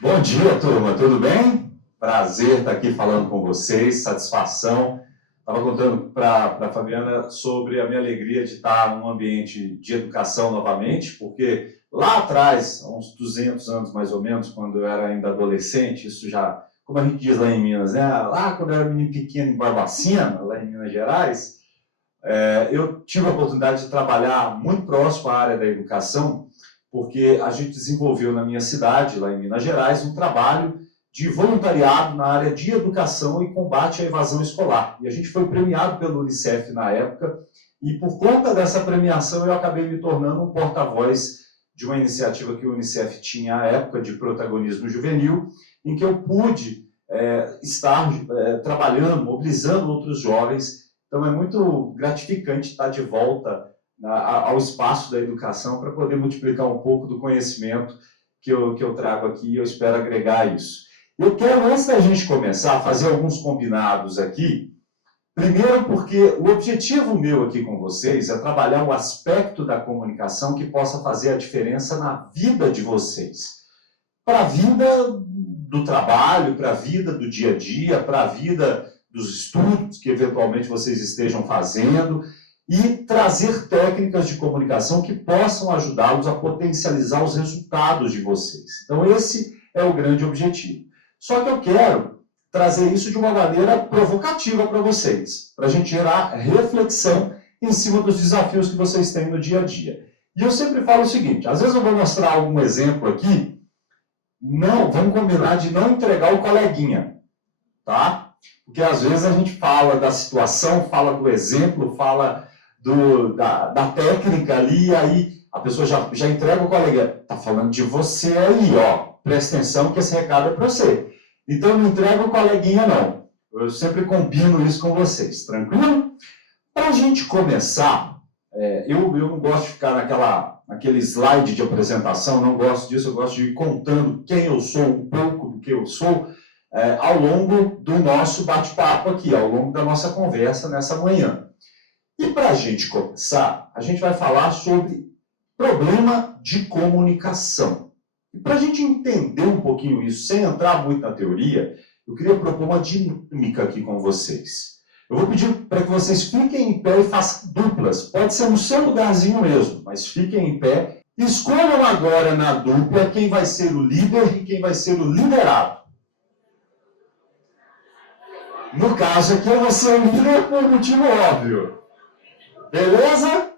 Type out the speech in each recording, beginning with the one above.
Bom dia, turma, tudo bem? Prazer estar aqui falando com vocês, satisfação. Estava contando para a Fabiana sobre a minha alegria de estar num ambiente de educação novamente, porque lá atrás, há uns 200 anos mais ou menos, quando eu era ainda adolescente, isso já, como a gente diz lá em Minas, né? Lá quando eu era menino pequeno em Barbacena, lá em Minas Gerais, eu tive a oportunidade de trabalhar muito próximo à área da educação, porque a gente desenvolveu na minha cidade, lá em Minas Gerais, um trabalho de voluntariado na área de educação e combate à evasão escolar. E a gente foi premiado pelo Unicef na época, e por conta dessa premiação eu acabei me tornando um porta-voz de uma iniciativa que o Unicef tinha à época de protagonismo juvenil, em que eu pude estar trabalhando, mobilizando outros jovens. Então é muito gratificante estar de volta ao espaço da educação para poder multiplicar um pouco do conhecimento que eu trago aqui e eu espero agregar isso. Eu quero, antes da gente começar, fazer alguns combinados aqui. Primeiro, porque o objetivo meu aqui com vocês é trabalhar o aspecto da comunicação que possa fazer a diferença na vida de vocês. Para a vida do trabalho, para a vida do dia a dia, para a vida dos estudos que eventualmente vocês estejam fazendo, e trazer técnicas de comunicação que possam ajudá-los a potencializar os resultados de vocês. Então, esse é o grande objetivo. Só que eu quero trazer isso de uma maneira provocativa para vocês, para a gente gerar reflexão em cima dos desafios que vocês têm no dia a dia. E eu sempre falo o seguinte, às vezes eu vou mostrar algum exemplo aqui, não, vamos combinar de não entregar o coleguinha, tá? Porque às vezes a gente fala da situação, fala do exemplo, fala da técnica ali, e aí a pessoa já entrega o colega, tá falando de você aí, ó, presta atenção que esse recado é para você. Então não entrega o coleguinha não, eu sempre combino isso com vocês, tranquilo? Para a gente começar, eu não gosto de ficar naquele slide de apresentação, não gosto disso, eu gosto de ir contando quem eu sou, um pouco do que eu sou, ao longo do nosso bate-papo aqui, ao longo da nossa conversa nessa manhã. E para a gente começar, a gente vai falar sobre problema de comunicação. E para a gente entender um pouquinho isso, sem entrar muito na teoria, eu queria propor uma dinâmica aqui com vocês. Eu vou pedir para que vocês fiquem em pé e façam duplas. Pode ser no seu lugarzinho mesmo, mas fiquem em pé. Escolham agora na dupla quem vai ser o líder e quem vai ser o liderado. No caso aqui, eu vou ser o líder por motivo óbvio. Beleza?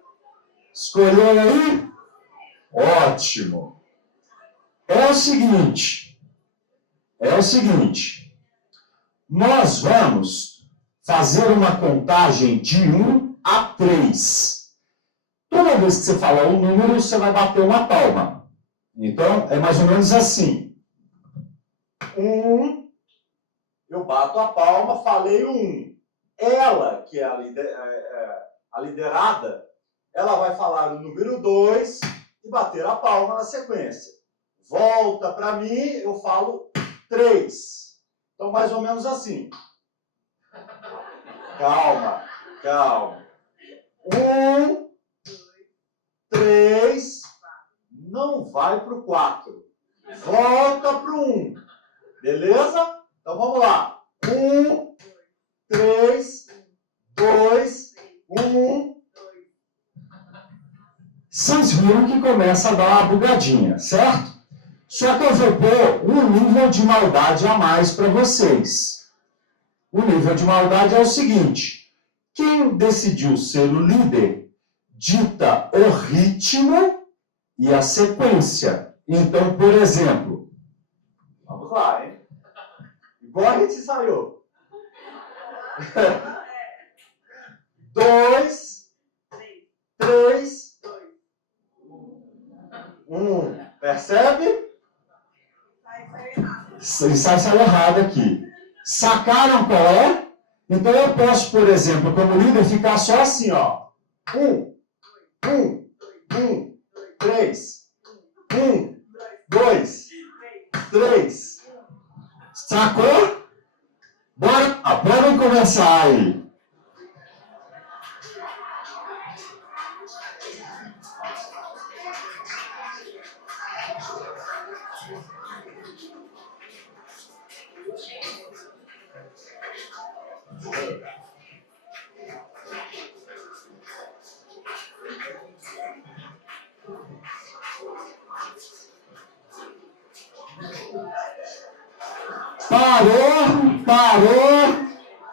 Escolheu aí? Ótimo. É o seguinte, nós vamos fazer uma contagem de 1 a 3. Toda vez que você falar um número, você vai bater uma palma. Então, é mais ou menos assim. 1, eu bato a palma, falei 1. Ela, que é a liderada, ela vai falar o número 2 e bater a palma na sequência. Volta para mim, eu falo 3. Então, mais ou menos assim. Calma. 1, 3, não vai para o 4. Volta para o 1. Beleza? Então, vamos lá. 1, 3, 2, 1. Vocês viram que começa a dar uma bugadinha, certo? Só que eu vou pôr um nível de maldade a mais para vocês. O nível de maldade é o seguinte: quem decidiu ser o líder dita o ritmo e a sequência. Então, por exemplo, vamos lá, hein? Igual a gente ensaiou. 2, 3, 1. Percebe? Sai errado aqui. Sacaram qual é? Então eu posso, por exemplo, como líder, ficar só assim, ó. 1, 3, 1, 2, 3. Sacou? Bora começar aí.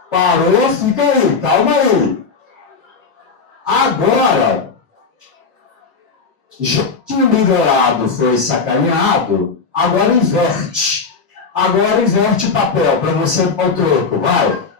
Parou, fica aí, calma aí. Agora, já que o liderado foi sacaneado, agora inverte. Agora inverte o papel para você dar o troco, vai.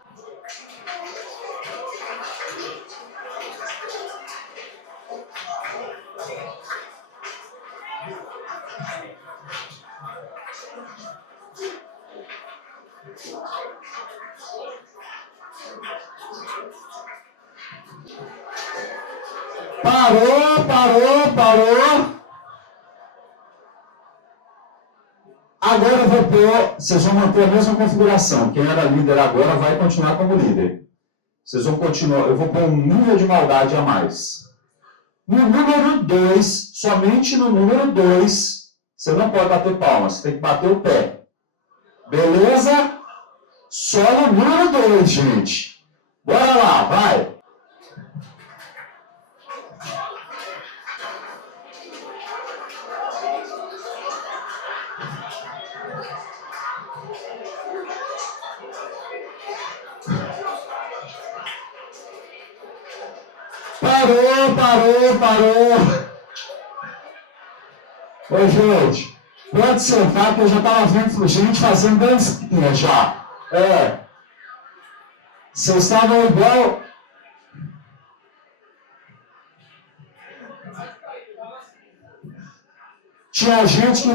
Parou. Agora eu vou pôr, vocês vão manter a mesma configuração. Quem era líder agora vai continuar como líder. Vocês vão continuar, eu vou pôr um nível de maldade a mais. No número 2, somente no número 2, você não pode bater palmas, você tem que bater o pé. Beleza? Só no número 2, gente. Bora lá, vai. Parou. Ô, gente, pode sentar que eu já estava vendo gente fazendo dancinha já. Vocês estavam igual... Tinha gente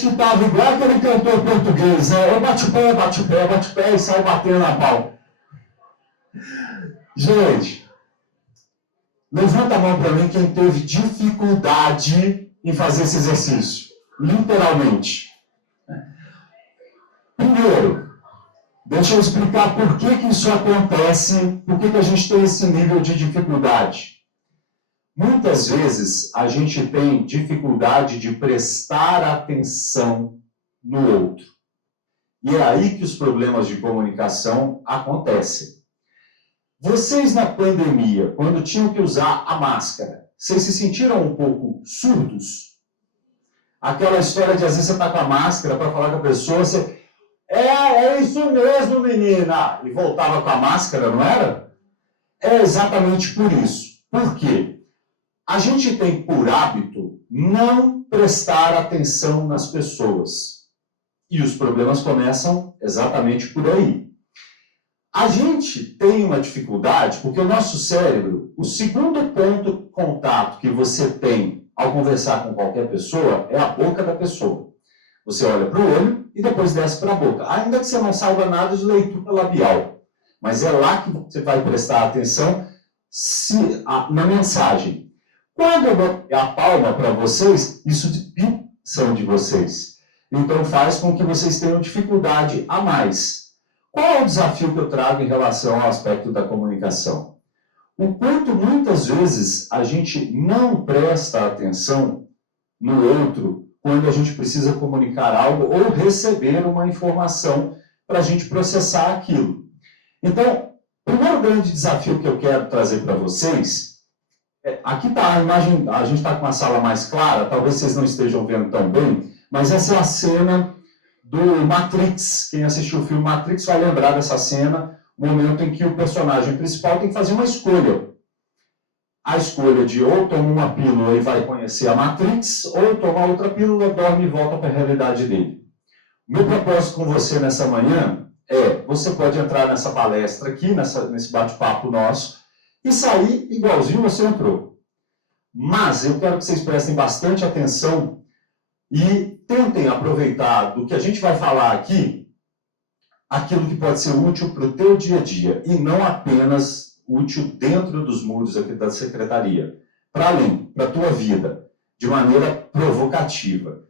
que estava igual aquele cantor português, né? Eu bate o pé e sai batendo na pau. Gente, levanta a mão para mim quem teve dificuldade em fazer esse exercício. Literalmente. Primeiro, deixa eu explicar por que isso acontece, por que a gente tem esse nível de dificuldade. Muitas vezes a gente tem dificuldade de prestar atenção no outro. E é aí que os problemas de comunicação acontecem. Vocês na pandemia, quando tinham que usar a máscara, vocês se sentiram um pouco surdos? Aquela história de às vezes você está com a máscara para falar com a pessoa, você... É isso mesmo, menina! E voltava com a máscara, não era? É exatamente por isso. Por quê? A gente tem por hábito não prestar atenção nas pessoas. E os problemas começam exatamente por aí. A gente tem uma dificuldade, porque o nosso cérebro, o segundo ponto de contato que você tem ao conversar com qualquer pessoa é a boca da pessoa. Você olha para o olho e depois desce para a boca. Ainda que você não saiba nada de leitura labial. Mas é lá que você vai prestar atenção na mensagem. Quando eu dou a palma para vocês, isso são de vocês. Então faz com que vocês tenham dificuldade a mais. Qual é o desafio que eu trago em relação ao aspecto da comunicação? O quanto muitas vezes a gente não presta atenção no outro quando a gente precisa comunicar algo ou receber uma informação para a gente processar aquilo. Então, o primeiro grande desafio que eu quero trazer para vocês, aqui está a imagem, a gente está com uma sala mais clara, talvez vocês não estejam vendo tão bem, mas essa é a cena do Matrix. Quem assistiu o filme Matrix vai lembrar dessa cena, o momento em que o personagem principal tem que fazer uma escolha. A escolha de ou toma uma pílula e vai conhecer a Matrix, ou toma outra pílula, dorme e volta para a realidade dele. O meu propósito com você nessa manhã você pode entrar nessa palestra aqui, nesse bate-papo nosso, e sair igualzinho você entrou. Mas eu quero que vocês prestem bastante atenção e tentem aproveitar do que a gente vai falar aqui, aquilo que pode ser útil para o teu dia a dia, e não apenas útil dentro dos muros aqui da secretaria, para além, para a tua vida, de maneira provocativa.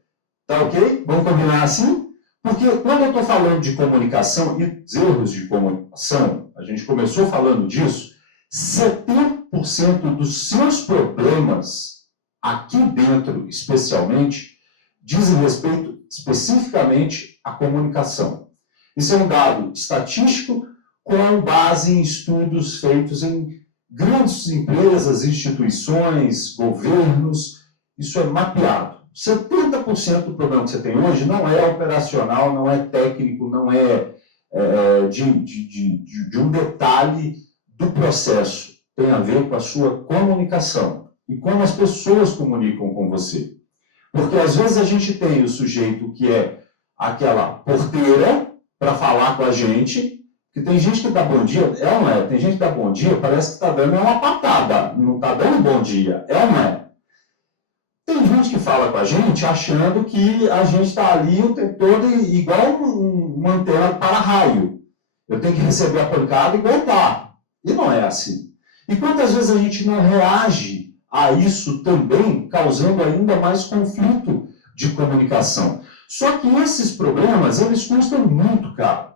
Tá ok? Vamos combinar assim? Porque quando eu estou falando de comunicação e erros de comunicação, a gente começou falando disso, 70% dos seus problemas, aqui dentro especialmente, dizem respeito especificamente à comunicação. Isso é um dado estatístico com base em estudos feitos em grandes empresas, instituições, governos. Isso é mapeado. 70% do problema que você tem hoje não é operacional, não é técnico, não é de um detalhe do processo. Tem a ver com a sua comunicação e como as pessoas comunicam com você. Porque às vezes a gente tem o sujeito que é aquela porteira para falar com a gente, que tem gente que dá bom dia, é ou não é? Tem gente que dá bom dia, parece que está dando uma patada, não está dando bom dia, é ou não é? Tem gente que fala com a gente achando que a gente está ali o tempo todo igual uma antena para-raio. Eu tenho que receber a pancada e aguentar. E não é assim. E quantas vezes a gente não reage a isso também, causando ainda mais conflito de comunicação? Só que esses problemas, eles custam muito caro.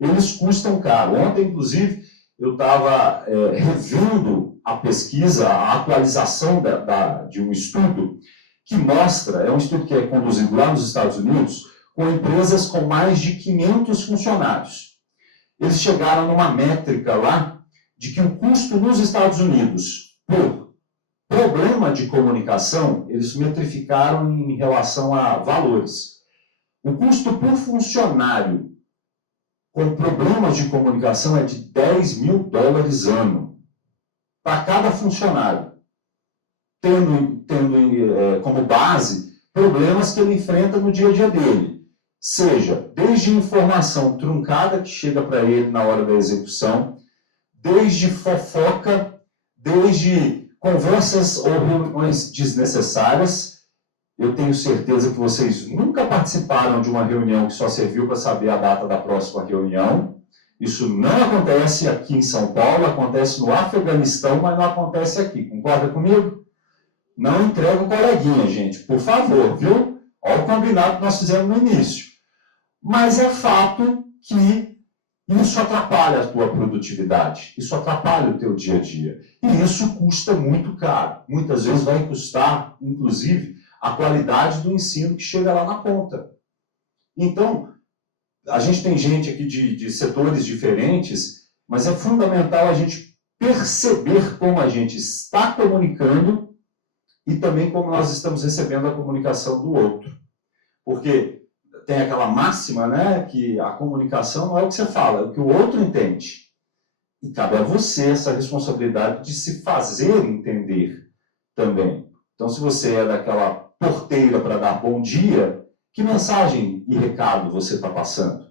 Eles custam caro. Ontem, inclusive, eu estava revendo a pesquisa, a atualização de um estudo que mostra, é um estudo que é conduzido lá nos Estados Unidos, com empresas com mais de 500 funcionários. Eles chegaram numa métrica lá de que o custo nos Estados Unidos por problema de comunicação, eles metrificaram em relação a valores. O custo por funcionário com problemas de comunicação é de $10 mil ano para cada funcionário, tendo como base problemas que ele enfrenta no dia a dia dele, seja desde informação truncada que chega para ele na hora da execução, desde fofoca, desde conversas ou reuniões desnecessárias. Eu tenho certeza que vocês nunca participaram de uma reunião que só serviu para saber a data da próxima reunião. Isso não acontece aqui em São Paulo, acontece no Afeganistão, mas não acontece aqui. Concorda comigo? Não entrega o coleguinha, gente, por favor, viu? Olha o combinado que nós fizemos no início. Mas é fato que isso atrapalha a tua produtividade, isso atrapalha o teu dia a dia. E isso custa muito caro. Muitas vezes vai custar, inclusive, a qualidade do ensino que chega lá na ponta. Então, a gente tem gente aqui de setores diferentes, mas é fundamental a gente perceber como a gente está comunicando e também como nós estamos recebendo a comunicação do outro. Porque tem aquela máxima, né, que a comunicação não é o que você fala, é o que o outro entende. E cabe a você essa responsabilidade de se fazer entender também. Então, se você é daquela porteira para dar bom dia, que mensagem e recado você está passando?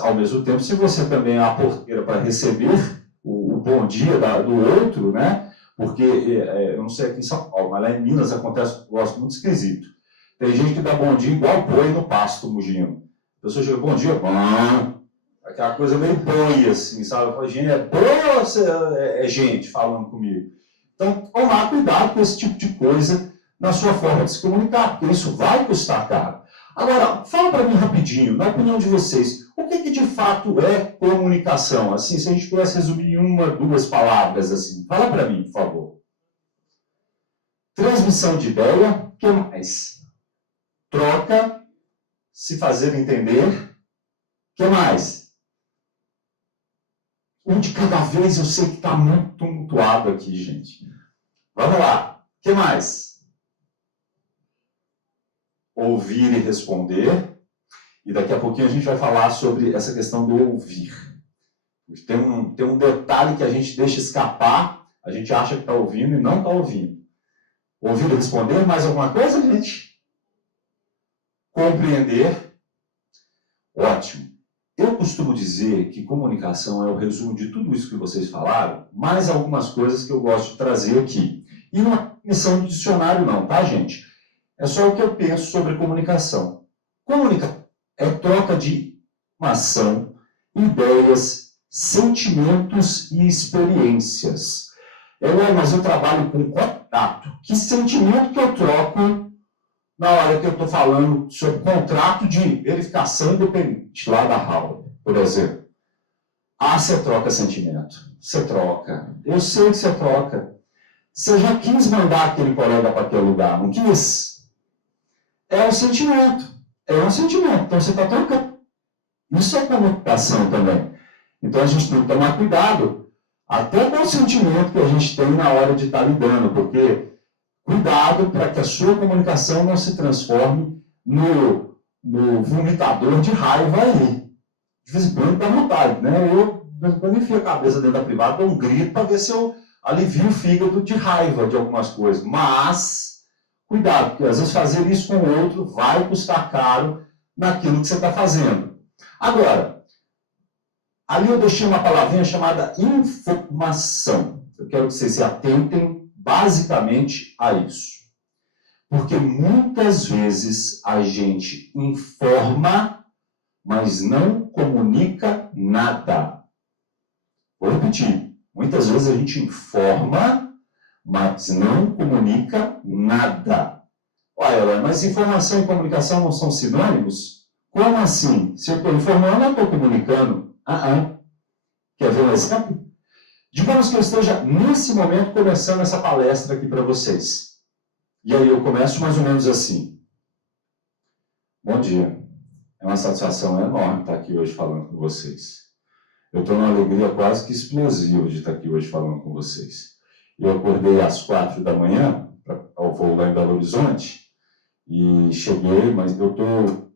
Ao mesmo tempo, se você também é a porteira para receber o bom dia do outro, né? Porque, eu não sei aqui em São Paulo, mas lá em Minas acontece um negócio muito esquisito. Tem gente que dá bom dia igual boi no pasto, mugindo. A pessoa chega, bom dia, aquela coisa meio boi, assim, sabe? Fala, gente, é boi ou é gente falando comigo? Então, tomar cuidado com esse tipo de coisa na sua forma de se comunicar, porque isso vai custar caro. Agora, fala para mim rapidinho, na opinião de vocês, o que de fato é comunicação? Assim, se a gente pudesse resumir em 1, 2 palavras, assim, fala para mim, por favor. Transmissão de ideia, o que mais? Troca, se fazer entender, o que mais? Um de cada vez, eu sei que está muito tumultuado aqui, gente. Vamos lá, o que mais? Ouvir e responder. E daqui a pouquinho a gente vai falar sobre essa questão do ouvir. Tem um detalhe que a gente deixa escapar, a gente acha que está ouvindo e não está ouvindo. Ouvir e responder, mais alguma coisa, gente? Compreender. Ótimo. Eu costumo dizer que comunicação é o resumo de tudo isso que vocês falaram, mais algumas coisas que eu gosto de trazer aqui. E não é missão do dicionário não, tá, gente? É só o que eu penso sobre comunicação. Comunicação é troca de informação, ideias, sentimentos e experiências. Mas eu trabalho com contrato. Que sentimento que eu troco na hora que eu estou falando sobre contrato de verificação independente lá da Howard, por exemplo? Ah, você troca sentimento. Você troca. Eu sei que você troca. Você já quis mandar aquele colega para aquele lugar, não quis? É um sentimento. É um sentimento. Então você está trocando. Isso é comunicação também. Então a gente tem que tomar cuidado até com o sentimento que a gente tem na hora de estar lidando, porque cuidado para que a sua comunicação não se transforme no vomitador de raiva aí. De vez em quando dá vontade, né? Eu, de vez em quando, enfio a cabeça dentro da privada, dou um grito para ver se eu alivio o fígado de raiva de algumas coisas. Mas, cuidado, porque às vezes fazer isso com o outro vai custar caro naquilo que você está fazendo. Agora, ali eu deixei uma palavrinha chamada informação. Eu quero que vocês se atentem basicamente a isso. Porque muitas vezes a gente informa, mas não comunica nada. Vou repetir. Muitas vezes a gente informa, mas não comunica nada. Olha, mas informação e comunicação não são sinônimos? Como assim? Se eu estou informando, eu estou comunicando. Quer ver um exemplo? Digamos que eu esteja, nesse momento, começando essa palestra aqui para vocês. E aí eu começo mais ou menos assim. Bom dia. É uma satisfação enorme estar aqui hoje falando com vocês. Eu estou numa alegria quase que explosiva de estar aqui hoje falando com vocês. Eu acordei às 4 da manhã, ao voo lá em Belo Horizonte, e cheguei, mas eu estou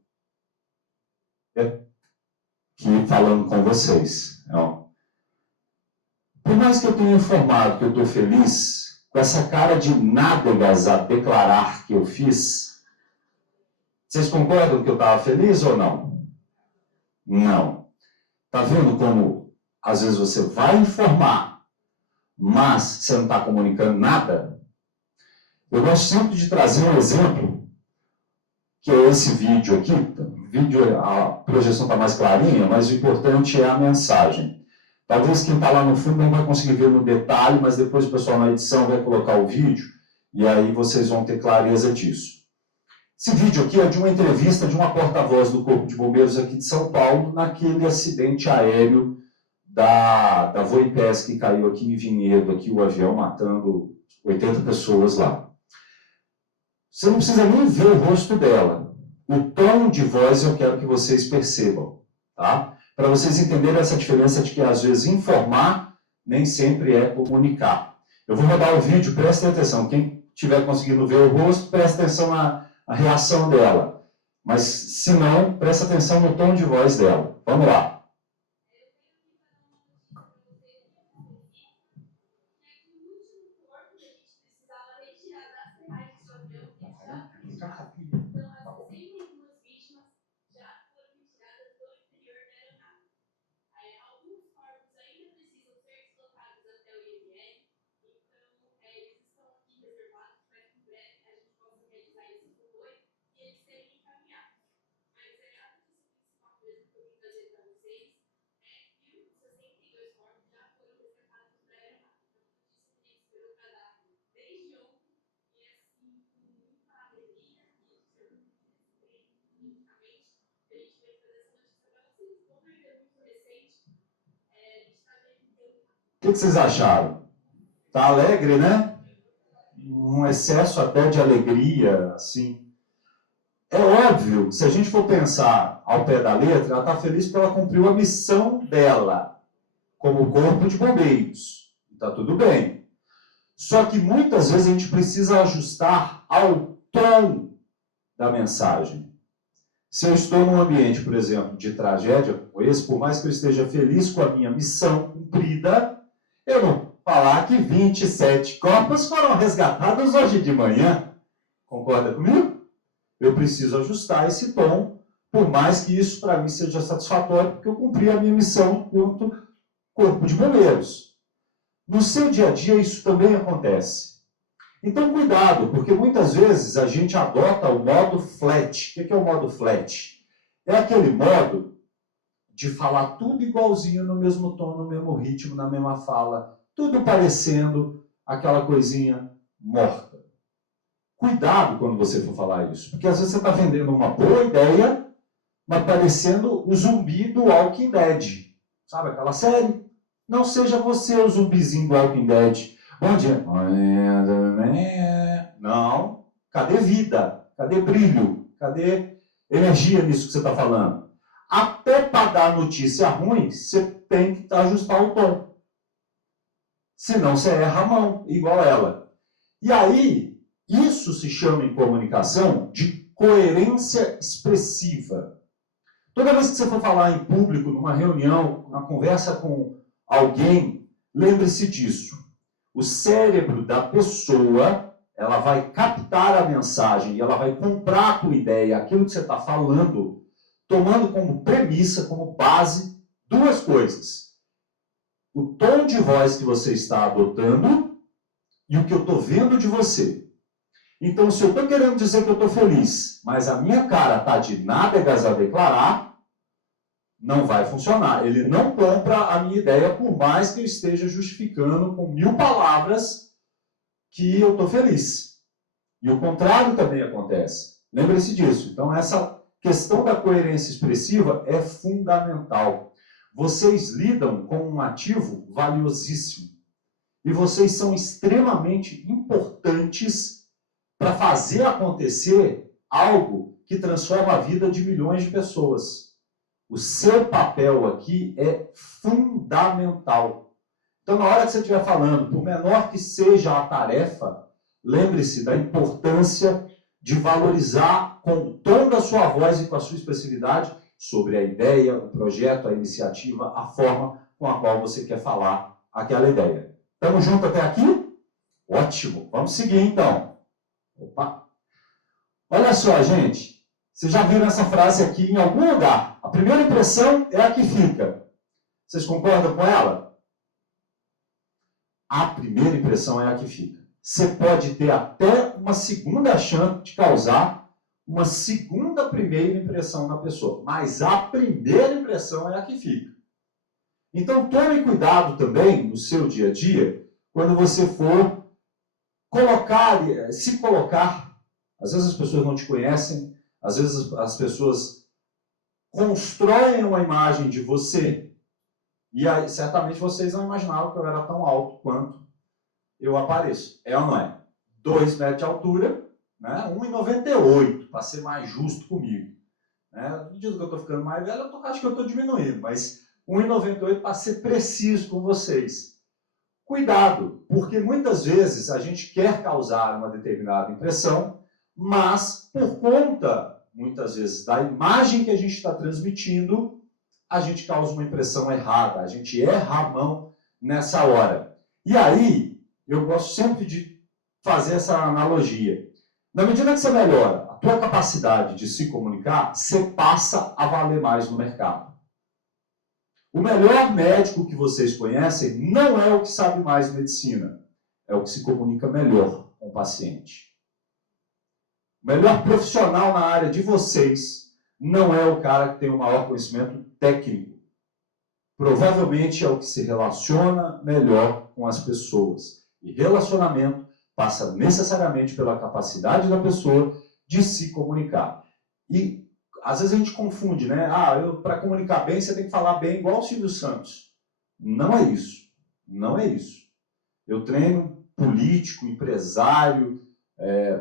aqui falando com vocês. Por mais que eu tenha informado que eu estou feliz, com essa cara de nádegas a declarar que eu fiz, vocês concordam que eu estava feliz ou não? Não. Está vendo como, às vezes, você vai informar, mas você não está comunicando nada? Eu gosto sempre de trazer um exemplo, que é esse vídeo aqui. A projeção está mais clarinha, mas o importante é a mensagem. Talvez quem está lá no fundo não vai conseguir ver no detalhe, mas depois o pessoal na edição vai colocar o vídeo, e aí vocês vão ter clareza disso. Esse vídeo aqui é de uma entrevista de uma porta-voz do Corpo de Bombeiros aqui de São Paulo, naquele acidente aéreo da Voipes, que caiu aqui em Vinhedo, aqui o avião matando 80 pessoas lá. Você não precisa nem ver o rosto dela. O tom de voz eu quero que vocês percebam, tá? Para vocês entenderem essa diferença de que, às vezes, informar nem sempre é comunicar. Eu vou rodar o vídeo, prestem atenção. Quem estiver conseguindo ver o rosto, presta atenção na reação dela. Mas, se não, presta atenção no tom de voz dela. Vamos lá. O que vocês acharam? Tá alegre, né? Um excesso até de alegria, assim. É óbvio, se a gente for pensar ao pé da letra, ela está feliz porque ela cumpriu a missão dela, como corpo de bombeiros. Está tudo bem. Só que muitas vezes a gente precisa ajustar ao tom da mensagem. Se eu estou num ambiente, por exemplo, de tragédia como esse, por mais que eu esteja feliz com a minha missão cumprida, eu não falar que 27 corpos foram resgatados hoje de manhã. Concorda comigo? Eu preciso ajustar esse tom, por mais que isso para mim seja satisfatório, porque eu cumpri a minha missão enquanto corpo de bombeiros. No seu dia a dia isso também acontece. Então cuidado, porque muitas vezes a gente adota o modo flat. O que é o modo flat? É aquele modo de falar tudo igualzinho, no mesmo tom, no mesmo ritmo, na mesma fala, tudo parecendo aquela coisinha morta. Cuidado quando você for falar isso, porque às vezes você está vendendo uma boa ideia, mas parecendo o zumbi do Walking Dead. Sabe aquela série? Não seja você o zumbizinho do Walking Dead. Bom dia. Não. Cadê vida? Cadê brilho? Cadê energia nisso que você está falando? Até para dar notícia ruim, você tem que ajustar o tom. Senão você erra a mão, igual ela. E aí, isso se chama em comunicação de coerência expressiva. Toda vez que você for falar em público, numa reunião, numa conversa com alguém, lembre-se disso. O cérebro da pessoa, ela vai captar a mensagem e ela vai comprar a tua ideia, aquilo que você está falando, tomando como premissa, como base, duas coisas. O tom de voz que você está adotando e o que eu estou vendo de você. Então, se eu estou querendo dizer que eu estou feliz, mas a minha cara está de nádegas a declarar, não vai funcionar. Ele não compra a minha ideia, por mais que eu esteja justificando com 1000 palavras que eu estou feliz. E o contrário também acontece. Lembre-se disso. Então, essa questão da coerência expressiva é fundamental. Vocês lidam com um ativo valiosíssimo. E vocês são extremamente importantes para fazer acontecer algo que transforma a vida de milhões de pessoas. O seu papel aqui é fundamental. Então, na hora que você estiver falando, por menor que seja a tarefa, lembre-se da importância de valorizar com o tom da sua voz e com a sua expressividade sobre a ideia, o projeto, a iniciativa, a forma com a qual você quer falar aquela ideia. Estamos juntos até aqui? Ótimo. Vamos seguir, então. Opa. Olha só, gente. Vocês já viram essa frase aqui em algum lugar. A primeira impressão é a que fica. Vocês concordam com ela? A primeira impressão é a que fica. Você pode ter até uma segunda chance de causar uma segunda primeira impressão na pessoa. Mas a primeira impressão é a que fica. Então, tome cuidado também no seu dia a dia, quando você for se colocar. Às vezes as pessoas não te conhecem, às vezes as pessoas constroem uma imagem de você, e aí certamente vocês não imaginavam que eu era tão alto quanto eu apareço. É ou não é? 2 metros de altura, né? 1,98, para ser mais justo comigo. À medida que eu estou ficando mais velho, acho que eu estou diminuindo, mas 1,98 para ser preciso com vocês. Cuidado, porque muitas vezes a gente quer causar uma determinada impressão, mas por conta, muitas vezes, da imagem que a gente está transmitindo, a gente causa uma impressão errada, a gente erra a mão nessa hora. E aí, eu gosto sempre de fazer essa analogia. Na medida que você melhora a tua capacidade de se comunicar, você passa a valer mais no mercado. O melhor médico que vocês conhecem não é o que sabe mais medicina, é o que se comunica melhor com o paciente. O melhor profissional na área de vocês não é o cara que tem o maior conhecimento técnico. Provavelmente é o que se relaciona melhor com as pessoas. E relacionamento passa necessariamente pela capacidade da pessoa de se comunicar. E às vezes a gente confunde, né? Para comunicar bem, você tem que falar bem igual o Silvio Santos. Não é isso. Não é isso. Eu treino político, empresário,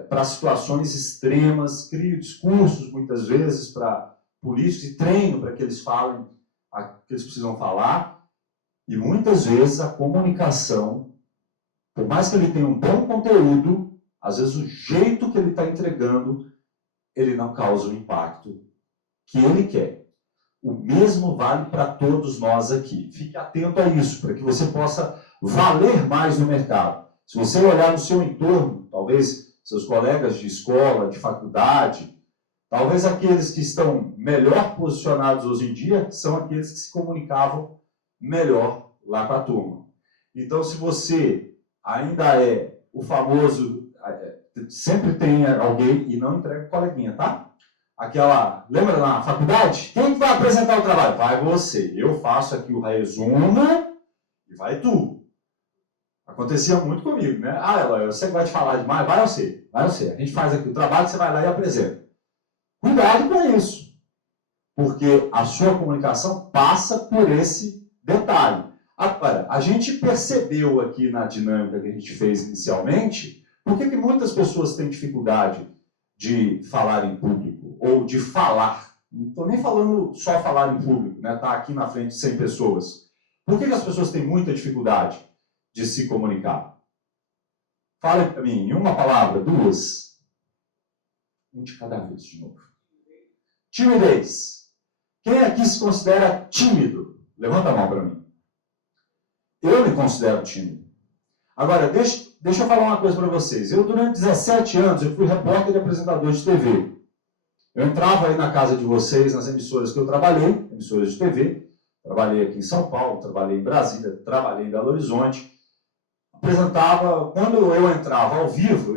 para situações extremas, crio discursos muitas vezes para políticos e treino para que eles falem o que eles precisam falar. E muitas vezes a comunicação, por mais que ele tenha um bom conteúdo, às vezes o jeito que ele está entregando, ele não causa o impacto que ele quer. O mesmo vale para todos nós aqui. Fique atento a isso, para que você possa valer mais no mercado. Se você olhar no seu entorno, talvez seus colegas de escola, de faculdade, talvez aqueles que estão melhor posicionados hoje em dia, são aqueles que se comunicavam melhor lá com a turma. Então, se você ainda é o famoso, sempre tem alguém, e não entrega o coleguinha, tá? Lembra na faculdade? Quem que vai apresentar o trabalho? Vai você. Eu faço aqui o resumo e vai tu. Acontecia muito comigo, né? Eloy, você vai te falar demais, vai você. A gente faz aqui o trabalho, você vai lá e apresenta. Cuidado com isso. Porque a sua comunicação passa por esse Detalhe. Agora, a gente percebeu aqui na dinâmica que a gente fez inicialmente, por que muitas pessoas têm dificuldade de falar em público, ou de falar. Não estou nem falando só falar em público, né? Tá aqui na frente de 100 pessoas. Por que as pessoas têm muita dificuldade de se comunicar? Fala para mim, em uma palavra, duas. Um de cada vez, de novo. Timidez. Quem aqui se considera tímido? Levanta a mão para mim. Eu me considero tímido. Agora, deixa eu falar uma coisa para vocês. Eu, durante 17 anos, eu fui repórter e apresentador de TV. Eu entrava aí na casa de vocês, nas emissoras que eu trabalhei, emissoras de TV. Trabalhei aqui em São Paulo, trabalhei em Brasília, trabalhei em Belo Horizonte. Apresentava, quando eu entrava ao vivo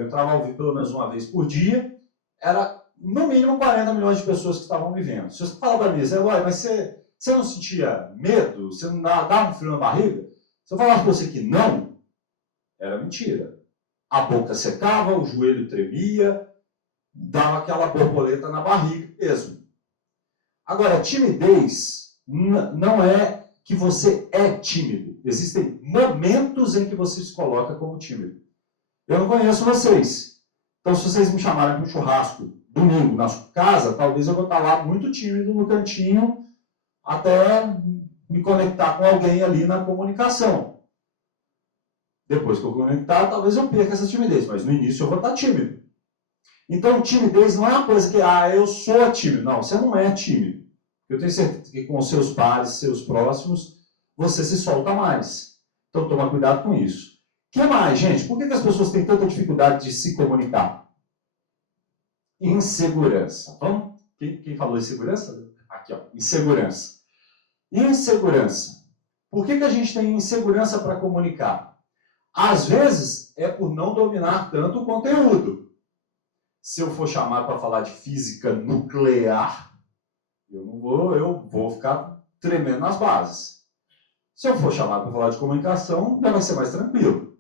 pelo menos uma vez por dia, era no mínimo 40 milhões de pessoas que estavam me vendo. Se você fala para mim, Eloy, mas você não sentia medo? Você não dava um frio na barriga? Se eu falasse para você que não, era mentira. A boca secava, o joelho tremia, dava aquela borboleta na barriga mesmo. Agora, timidez não é que você é tímido. Existem momentos em que você se coloca como tímido. Eu não conheço vocês. Então, se vocês me chamarem para um churrasco domingo na sua casa, talvez eu vou estar lá muito tímido no cantinho até me conectar com alguém ali na comunicação. Depois que eu conectar, talvez eu perca essa timidez, mas no início eu vou estar tímido. Então, timidez não é uma coisa que, eu sou tímido. Não, você não é tímido. Eu tenho certeza que com os seus pares, seus próximos, você se solta mais. Então, toma cuidado com isso. O que mais, gente? Por que as pessoas têm tanta dificuldade de se comunicar? Insegurança. Vamos? Quem falou insegurança? Aqui, ó. Insegurança. Insegurança. Por que a gente tem insegurança para comunicar? Às vezes, é por não dominar tanto o conteúdo. Se eu for chamado para falar de física nuclear, eu vou ficar tremendo nas bases. Se eu for chamado para falar de comunicação, já vai ser mais tranquilo.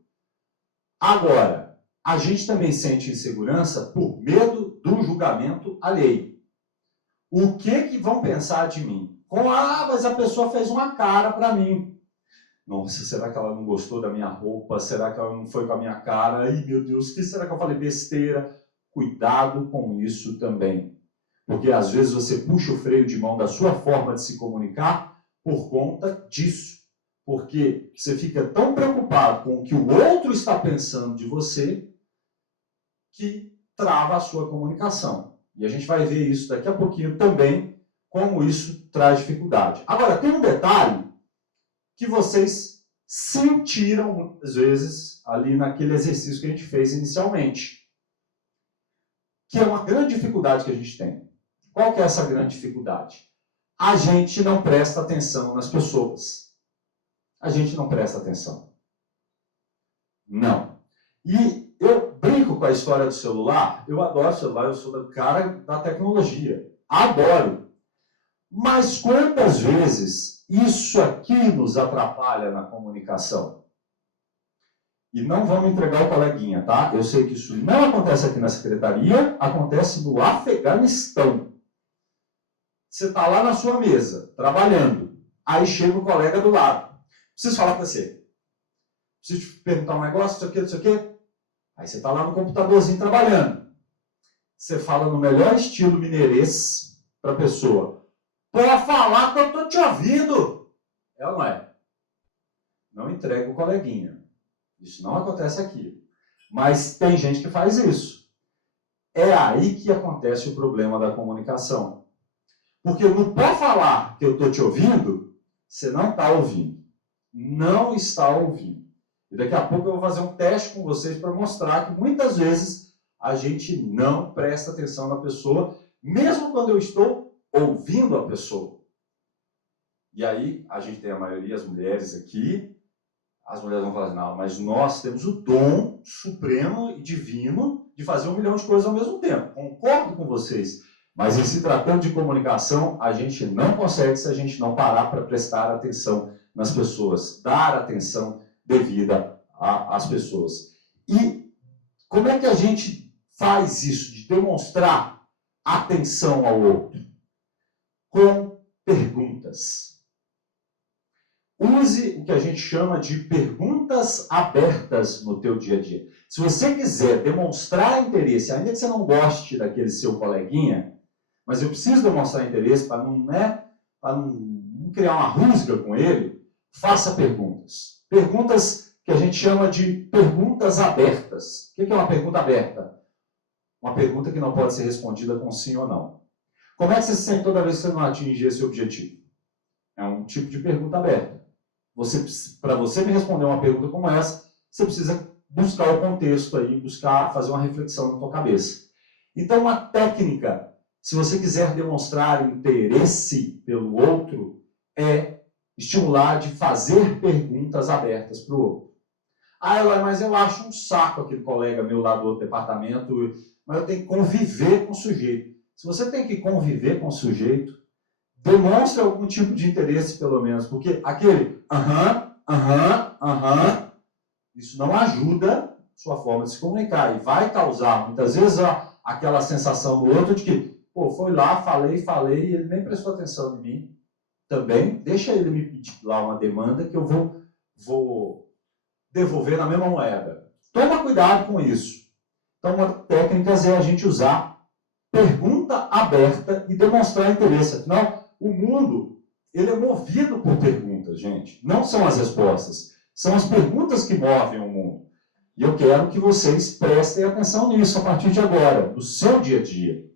Agora, a gente também sente insegurança por medo do julgamento alheio. O que vão pensar de mim? Mas a pessoa fez uma cara para mim. Nossa, será que ela não gostou da minha roupa? Será que ela não foi com a minha cara? Ai, meu Deus, que será que eu falei besteira? Cuidado com isso também. Porque às vezes você puxa o freio de mão da sua forma de se comunicar por conta disso. Porque você fica tão preocupado com o que o outro está pensando de você que trava a sua comunicação. E a gente vai ver isso daqui a pouquinho também, como isso traz dificuldade. Agora, tem um detalhe que vocês sentiram muitas vezes ali naquele exercício que a gente fez inicialmente, que é uma grande dificuldade que a gente tem. Qual que é essa grande dificuldade? A gente não presta atenção nas pessoas. A gente não presta atenção. Não. E eu brinco com a história do celular. Eu adoro celular, eu sou do cara da tecnologia. Adoro. Mas quantas vezes isso aqui nos atrapalha na comunicação? E não vamos entregar o coleguinha, tá? Eu sei que isso não acontece aqui na secretaria, acontece no Afeganistão. Você está lá na sua mesa, trabalhando. Aí chega o colega do lado. Preciso falar com você. Preciso te perguntar um negócio, isso aqui, isso aqui. Aí você está lá no computadorzinho trabalhando. Você fala no melhor estilo mineirês para a pessoa. Pode falar que eu estou te ouvindo. É ou não é? Não entrega o coleguinha. Isso não acontece aqui. Mas tem gente que faz isso. É aí que acontece o problema da comunicação. Porque no pode falar que eu estou te ouvindo, você não está ouvindo. Não está ouvindo. E daqui a pouco eu vou fazer um teste com vocês para mostrar que muitas vezes a gente não presta atenção na pessoa, mesmo quando eu estou ouvindo a pessoa. E aí, a gente tem a maioria, as mulheres aqui, as mulheres vão falar, não, mas nós temos o dom supremo e divino de fazer 1 milhão de coisas ao mesmo tempo. Concordo com vocês. Mas em se tratando de comunicação, a gente não consegue se a gente não parar para prestar atenção nas pessoas, dar atenção devida às pessoas. E como é que a gente faz isso, de demonstrar atenção ao outro? Com perguntas. use o que a gente chama de perguntas abertas no teu dia a dia. Se você quiser demonstrar interesse, ainda que você não goste daquele seu coleguinha, mas eu preciso demonstrar interesse para não criar uma rusga com ele, faça perguntas. Perguntas que a gente chama de perguntas abertas. O que é uma pergunta aberta? Uma pergunta que não pode ser respondida com sim ou não. Como é que você se sente toda vez que você não atinge esse objetivo? É um tipo de pergunta aberta. Para você me responder uma pergunta como essa, você precisa buscar o contexto aí, buscar fazer uma reflexão na tua cabeça. Então, uma técnica, se você quiser demonstrar interesse pelo outro, é estimular de fazer perguntas abertas para o outro. Ah, Eloy, mas eu acho um saco aquele colega meu lá do outro departamento, mas eu tenho que conviver com o sujeito. Se você tem que conviver com o sujeito, demonstre algum tipo de interesse, pelo menos, porque aquele isso não ajuda a sua forma de se comunicar e vai causar, muitas vezes, aquela sensação do outro de que, pô, foi lá, falei, e ele nem prestou atenção em mim. Também, deixa ele me pedir lá uma demanda que eu vou devolver na mesma moeda. Toma cuidado com isso. Então, uma das técnicas é a gente usar pergunta aberta e demonstrar interesse. Afinal, o mundo, ele é movido por perguntas, gente. Não são as respostas. São as perguntas que movem o mundo. E eu quero que vocês prestem atenção nisso a partir de agora, no seu dia a dia.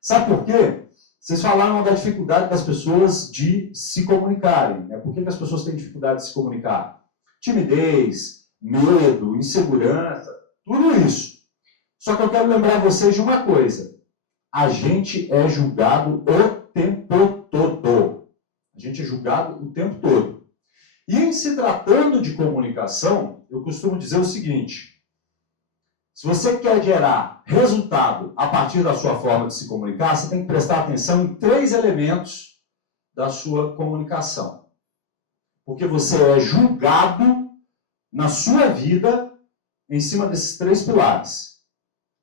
Sabe por quê? Vocês falaram da dificuldade das pessoas de se comunicarem. Né? Por que as pessoas têm dificuldade de se comunicar? Timidez, medo, insegurança, tudo isso. Só que eu quero lembrar vocês de uma coisa. A gente é julgado o tempo todo. A gente é julgado o tempo todo. E em se tratando de comunicação, eu costumo dizer o seguinte: se você quer gerar resultado a partir da sua forma de se comunicar, você tem que prestar atenção em 3 elementos da sua comunicação. Porque você é julgado na sua vida em cima desses 3 pilares.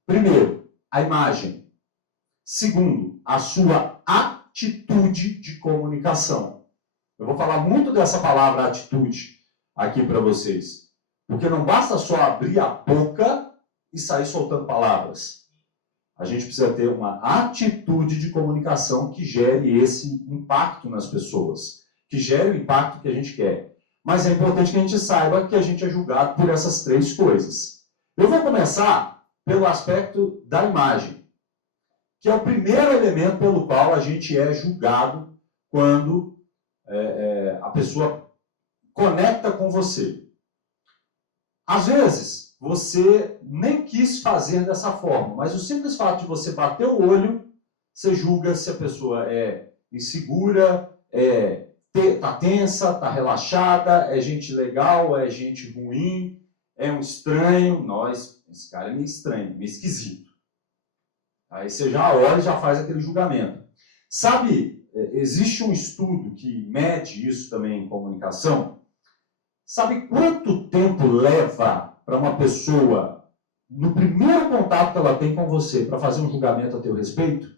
Primeiro, a imagem. Segundo, a sua atitude de comunicação. Eu vou falar muito dessa palavra atitude aqui para vocês. Porque não basta só abrir a boca e sair soltando palavras. A gente precisa ter uma atitude de comunicação que gere esse impacto nas pessoas. Que gere o impacto que a gente quer. Mas é importante que a gente saiba que a gente é julgado por essas 3 coisas. Eu vou começar pelo aspecto da imagem, que é o primeiro elemento pelo qual a gente é julgado quando a pessoa conecta com você. Às vezes, você nem quis fazer dessa forma, mas o simples fato de você bater o olho, você julga se a pessoa é insegura, está tensa, está relaxada, é gente legal, é gente ruim, é um estranho. Esse cara é meio estranho, meio esquisito. Aí você já olha e já faz aquele julgamento. Sabe, existe um estudo que mede isso também em comunicação. Sabe quanto tempo leva para uma pessoa, no primeiro contato que ela tem com você, para fazer um julgamento a teu respeito?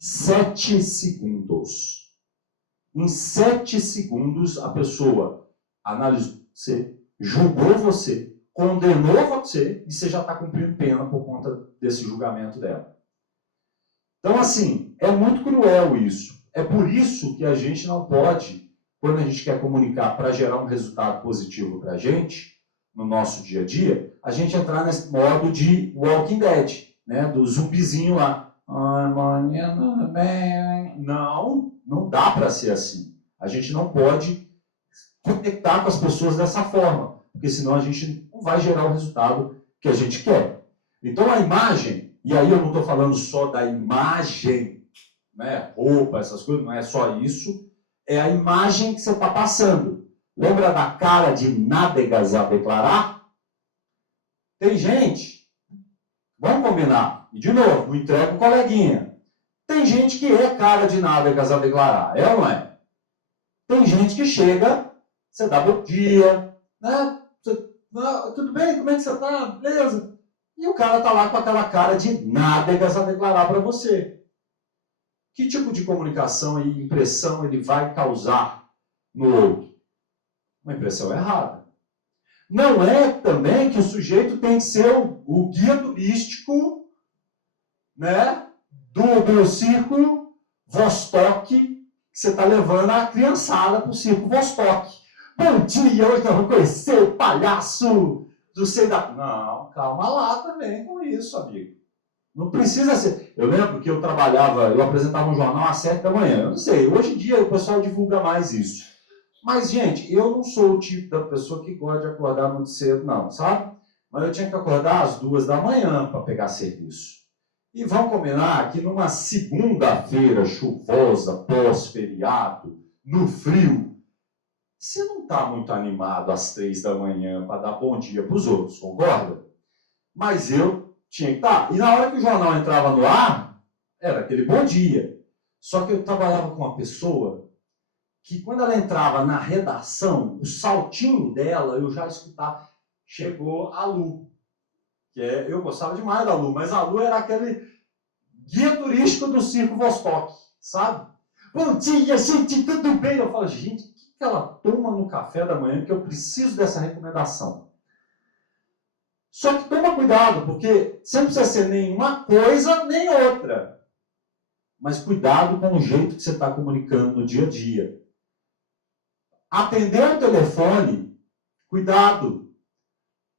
7 segundos. Em 7 segundos, a pessoa analisou você, julgou você, condenou você, e você já está cumprindo pena por conta desse julgamento dela. Então, assim, é muito cruel isso. É por isso que a gente não pode, quando a gente quer comunicar para gerar um resultado positivo para a gente, no nosso dia a dia, a gente entrar nesse modo de Walking Dead, né? Do zumbizinho lá. Não dá para ser assim. A gente não pode conectar com as pessoas dessa forma, porque senão a gente não vai gerar o resultado que a gente quer. Então, a imagem, e aí eu não estou falando só da imagem, né, roupa, essas coisas, não é só isso, é a imagem que você está passando. Lembra da cara de nádegas a declarar? Tem gente, vamos combinar, e de novo, não entrega o coleguinha. Tem gente que é cara de nádegas a declarar, é ou não é? Tem gente que chega, você dá bom dia, né? Tudo bem? Como é que você está? Beleza? E o cara está lá com aquela cara de nádegas a declarar para você. Que tipo de comunicação e impressão ele vai causar no outro? uma impressão errada. Não é também que o sujeito tem que ser o guia turístico, né, do circo Vostok, que você está levando a criançada para o circo Vostok. Bom dia, hoje nós vamos conhecer o palhaço do sei da... Não, calma lá também com isso, amigo. Não precisa ser... Eu lembro que eu apresentava um jornal às 7 da manhã. Eu não sei, hoje em dia o pessoal divulga mais isso. Mas, gente, eu não sou o tipo da pessoa que gosta de acordar muito cedo, não, sabe? Mas eu tinha que acordar às 2 da manhã para pegar serviço. E vamos combinar que numa segunda-feira chuvosa, pós-feriado, no frio, você não está muito animado às 3 da manhã para dar bom dia para os outros, concorda? Mas eu tinha que estar. E na hora que o jornal entrava no ar, era aquele bom dia. Só que eu trabalhava com uma pessoa que, quando ela entrava na redação, o saltinho dela, eu já escutava, chegou a Lu. Eu gostava demais da Lu, mas a Lu era aquele guia turístico do circo Vostok, sabe? Bom dia, gente, tudo bem? Eu falo, gente, o que ela toma no café da manhã que eu preciso dessa recomendação? Só que toma cuidado, porque você não precisa ser nem uma coisa, nem outra. Mas cuidado com o jeito que você está comunicando no dia a dia. Atender o telefone, cuidado.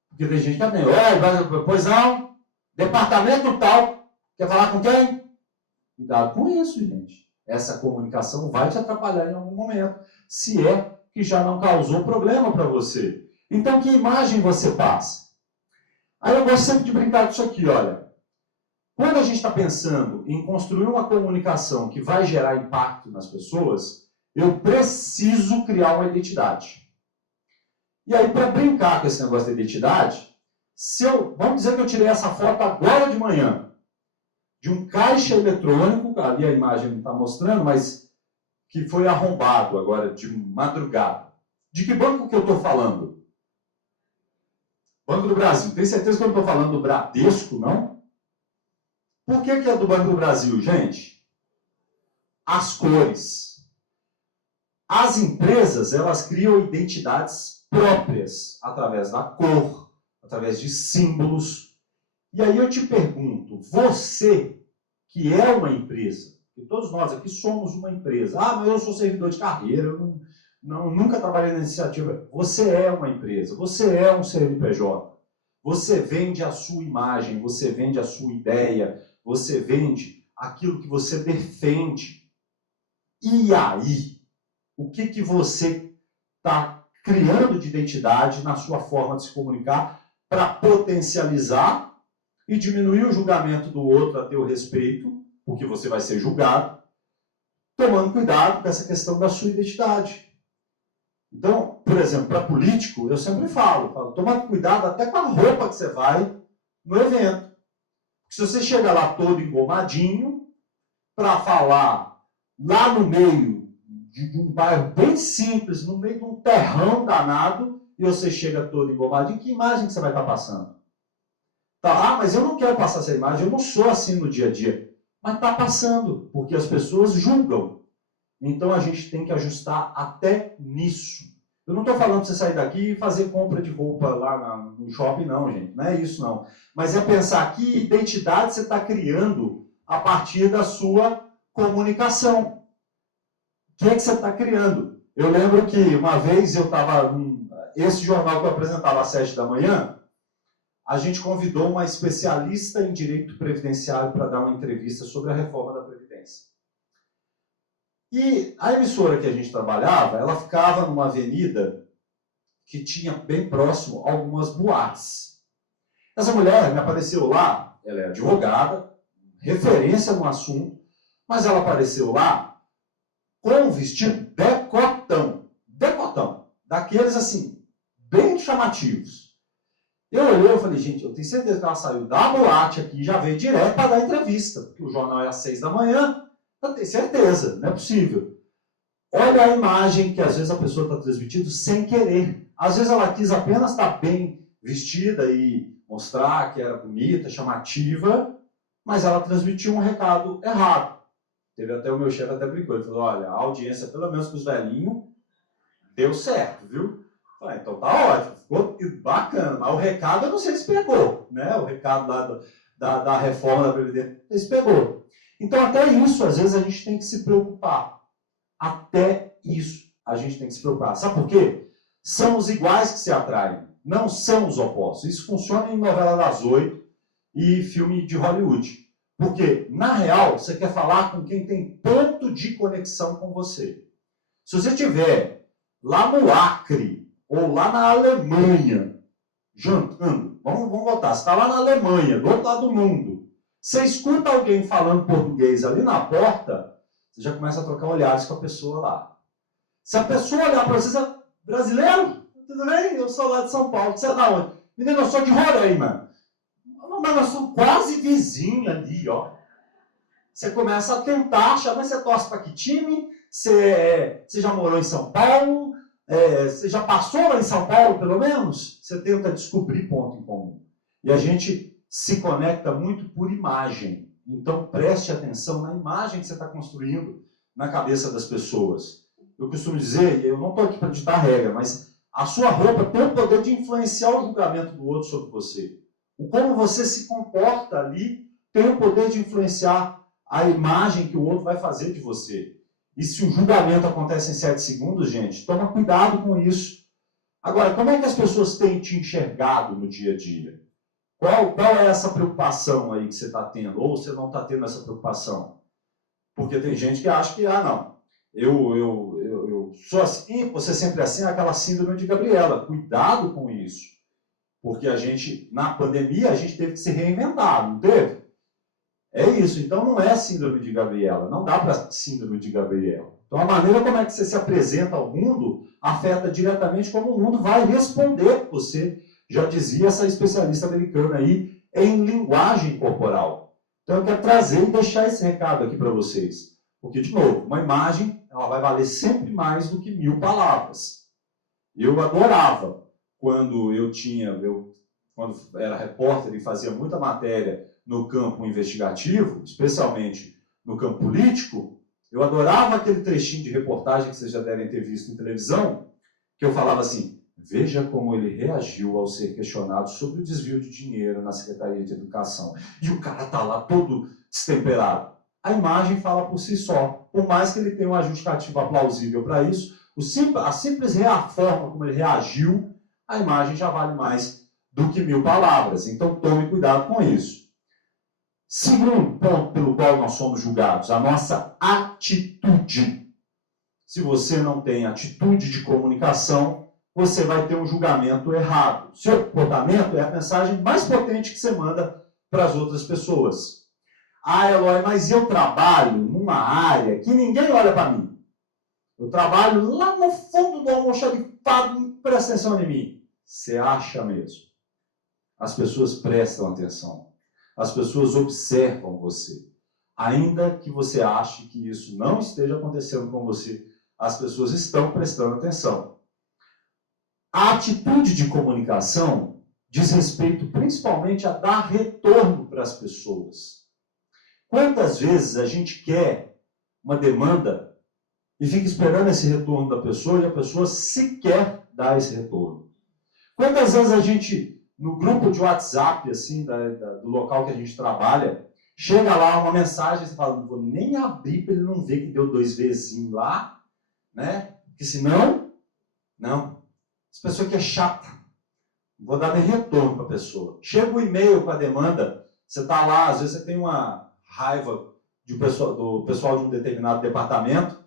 Porque tem gente que atende. Pois não, departamento tal, quer falar com quem? Cuidado com isso, gente. Essa comunicação vai te atrapalhar em algum momento, se é que já não causou problema para você. Então, que imagem você passa? Aí eu gosto sempre de brincar com isso aqui, olha. Quando a gente está pensando em construir uma comunicação que vai gerar impacto nas pessoas, eu preciso criar uma identidade. E aí, para brincar com esse negócio da identidade, vamos dizer que eu tirei essa foto agora de manhã, de um caixa eletrônico, ali a imagem não está mostrando, mas que foi arrombado agora de madrugada. De que banco que eu estou falando? Banco do Brasil. Tem certeza que eu não estou falando do Bradesco, não? Por que é do Banco do Brasil, gente? As cores. As empresas, elas criam identidades próprias através da cor, através de símbolos. E aí eu te pergunto, você que é uma empresa, e todos nós aqui somos uma empresa. Ah, mas eu sou servidor de carreira, eu nunca trabalhei na iniciativa. Você é uma empresa, você é um CNPJ. Você vende a sua imagem, você vende a sua ideia, você vende aquilo que você defende. E aí, o que você está criando de identidade na sua forma de se comunicar para potencializar e diminuir o julgamento do outro a teu respeito, porque você vai ser julgado, tomando cuidado com essa questão da sua identidade. Então, por exemplo, para político, eu sempre falo, toma cuidado até com a roupa que você vai no evento. Porque se você chega lá todo engomadinho, para falar lá no meio de um bairro bem simples, no meio de um terrão danado, e você chega todo engomadinho, que imagem que você vai estar passando? Tá, mas eu não quero passar essa imagem, eu não sou assim no dia a dia. Mas está passando, porque as pessoas julgam. Então a gente tem que ajustar até nisso. Eu não estou falando para você sair daqui e fazer compra de roupa lá no shopping, não, gente. Não é isso, não. Mas é pensar que identidade você está criando a partir da sua comunicação. O que é que você está criando? Eu lembro que uma vez eu estava... Esse jornal que eu apresentava às 7 da manhã, a gente convidou uma especialista em direito previdenciário para dar uma entrevista sobre a reforma da Previdência. E a emissora que a gente trabalhava, ela ficava numa avenida que tinha bem próximo algumas boates. Essa mulher me apareceu lá, ela é advogada, referência no assunto, mas ela apareceu lá com um vestido decotão, daqueles assim, bem chamativos. Eu olhei e falei, gente, eu tenho certeza que ela saiu da boate aqui e já veio direto para dar entrevista, porque o jornal é às 6 da manhã, eu tenho certeza, não é possível. Olha a imagem que às vezes a pessoa está transmitindo sem querer. Às vezes ela quis apenas estar bem vestida e mostrar que era bonita, chamativa, mas ela transmitiu um recado errado. Teve até o meu chefe até brincou, ele falou, olha, a audiência, pelo menos com os velhinhos, deu certo, viu? Falei, então tá ótimo, ficou bacana, mas o recado eu não sei se pegou, né? O recado lá da reforma da Previdência, não sei se pegou. Então, até isso, às vezes, a gente tem que se preocupar. Até isso a gente tem que se preocupar. Sabe por quê? São os iguais que se atraem, não são os opostos. Isso funciona em novela das 8 e filme de Hollywood. Porque, na real, você quer falar com quem tem ponto de conexão com você. Se você estiver lá no Acre ou lá na Alemanha, jantando, vamos voltar, você está lá na Alemanha, do outro lado do mundo, você escuta alguém falando português ali na porta, você já começa a trocar olhares com a pessoa lá. Se a pessoa olhar para você, você é brasileiro? Tudo bem? Eu sou lá de São Paulo. Você é da onde? Menino, eu sou de Roraima. Mas nós somos quase vizinhos ali, ó. Você começa a tentar achar, mas você torce para que time? Você já morou em São Paulo? Você já passou lá em São Paulo, pelo menos? Você tenta descobrir ponto em comum. E a gente se conecta muito por imagem. Então, preste atenção na imagem que você está construindo na cabeça das pessoas. Eu costumo dizer, e eu não estou aqui para ditar regra, mas a sua roupa tem o poder de influenciar o julgamento do outro sobre você. O como você se comporta ali tem o poder de influenciar a imagem que o outro vai fazer de você. E se o julgamento acontece em 7 segundos, gente, toma cuidado com isso. Agora, como é que as pessoas têm te enxergado no dia a dia? Qual é essa preocupação aí que você está tendo? Ou você não está tendo essa preocupação? Porque tem gente que acha que, não, eu sou assim, você sempre assim, aquela síndrome de Gabriela. Cuidado com isso. Porque a gente, na pandemia, a gente teve que se reinventar, não teve? É isso. Então, não é síndrome de Gabriela. Não dá para síndrome de Gabriela. Então, a maneira como é que você se apresenta ao mundo afeta diretamente como o mundo vai responder por você. Já dizia essa especialista americana aí em linguagem corporal. Então, eu quero trazer e deixar esse recado aqui para vocês. Porque, de novo, uma imagem ela vai valer sempre mais do que 1000 palavras. Eu adorava quando quando era repórter e fazia muita matéria no campo investigativo, especialmente no campo político, eu adorava aquele trechinho de reportagem que vocês já devem ter visto em televisão, que eu falava assim, veja como ele reagiu ao ser questionado sobre o desvio de dinheiro na Secretaria de Educação. E o cara está lá todo destemperado. A imagem fala por si só. Por mais que ele tenha uma justificativa plausível para isso, a simples forma como ele reagiu, a imagem já vale mais do que 1000 palavras. Então, tome cuidado com isso. Segundo ponto pelo qual nós somos julgados, a nossa atitude. Se você não tem atitude de comunicação, você vai ter um julgamento errado. Seu comportamento é a mensagem mais potente que você manda para as outras pessoas. Eloy, mas eu trabalho numa área que ninguém olha para mim. Eu trabalho lá no fundo do almoxarifado, presta atenção em mim. Você acha mesmo? As pessoas prestam atenção. As pessoas observam você. Ainda que você ache que isso não esteja acontecendo com você, as pessoas estão prestando atenção. A atitude de comunicação diz respeito principalmente a dar retorno para as pessoas. Quantas vezes a gente quer uma demanda e fica esperando esse retorno da pessoa e a pessoa sequer dá esse retorno? Quantas vezes a gente, no grupo de WhatsApp, assim, do local que a gente trabalha, chega lá uma mensagem e você fala, não vou nem abrir para ele não ver que deu 2 vezinhos lá, né? Porque senão, não. Essa pessoa aqui é chata. Não vou dar nem retorno para a pessoa. Chega o e-mail com a demanda, você está lá, às vezes você tem uma raiva do pessoal de um determinado departamento,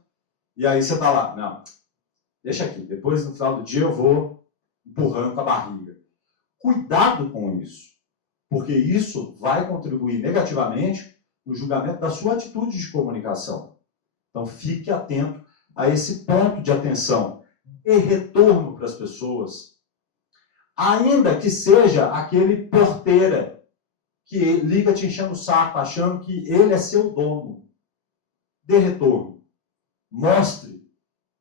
e aí você está lá, não, deixa aqui, depois no final do dia eu vou empurrando com a barriga. Cuidado com isso, porque isso vai contribuir negativamente no julgamento da sua atitude de comunicação. Então fique atento a esse ponto de atenção e retorno para as pessoas, ainda que seja aquele porteira que liga te enchendo o saco, achando que ele é seu dono. Dê retorno. Mostre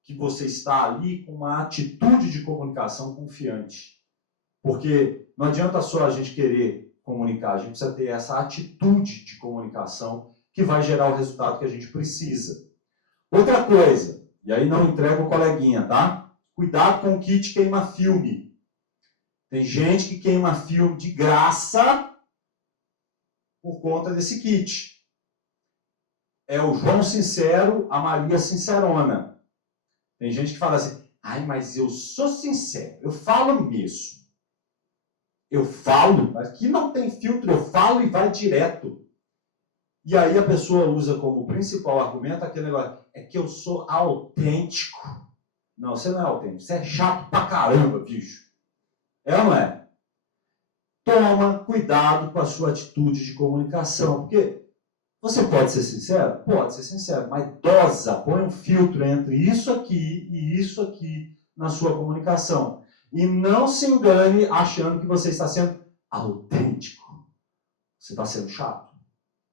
que você está ali com uma atitude de comunicação confiante. Porque não adianta só a gente querer comunicar, a gente precisa ter essa atitude de comunicação que vai gerar o resultado que a gente precisa. Outra coisa, e aí não entrega o coleguinha, tá? cuidado com o kit queima-filme. Tem gente que queima filme de graça por conta desse kit. É o João Sincero, a Maria Sincerona. Tem gente que fala assim, ai, mas eu sou sincero, eu falo mesmo. Eu falo, aqui não tem filtro, eu falo e vai direto. E aí a pessoa usa como principal argumento aquele negócio, é que eu sou autêntico. Não, você não é autêntico, você é chato pra caramba, bicho. É ou não é? Toma cuidado com a sua atitude de comunicação, porque você pode ser sincero? Pode ser sincero, mas dosa, põe um filtro entre isso aqui e isso aqui na sua comunicação. E não se engane achando que você está sendo autêntico. Você está sendo chato.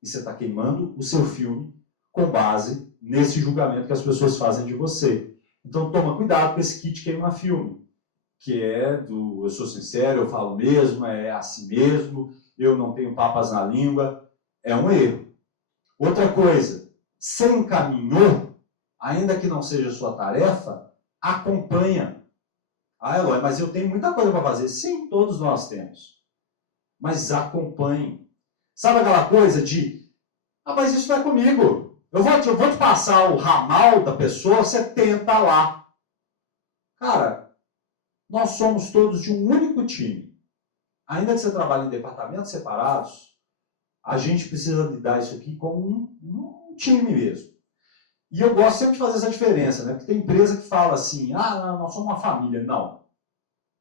E você está queimando o seu filme com base nesse julgamento que as pessoas fazem de você. Então toma cuidado com esse kit queima-filme, que é do eu sou sincero, eu falo mesmo, é assim mesmo, eu não tenho papas na língua. É um erro. Outra coisa, você encaminhou, ainda que não seja sua tarefa, acompanha. Ah, Eloy, mas eu tenho muita coisa para fazer. Sim, todos nós temos. Mas acompanhe. Sabe aquela coisa de, mas isso não é comigo. Eu vou te passar o ramal da pessoa, você tenta lá. Cara, nós somos todos de um único time. Ainda que você trabalhe em departamentos separados, a gente precisa lidar isso aqui como um time mesmo. E eu gosto sempre de fazer essa diferença, né? Porque tem empresa que fala assim, não, nós somos uma família. Não.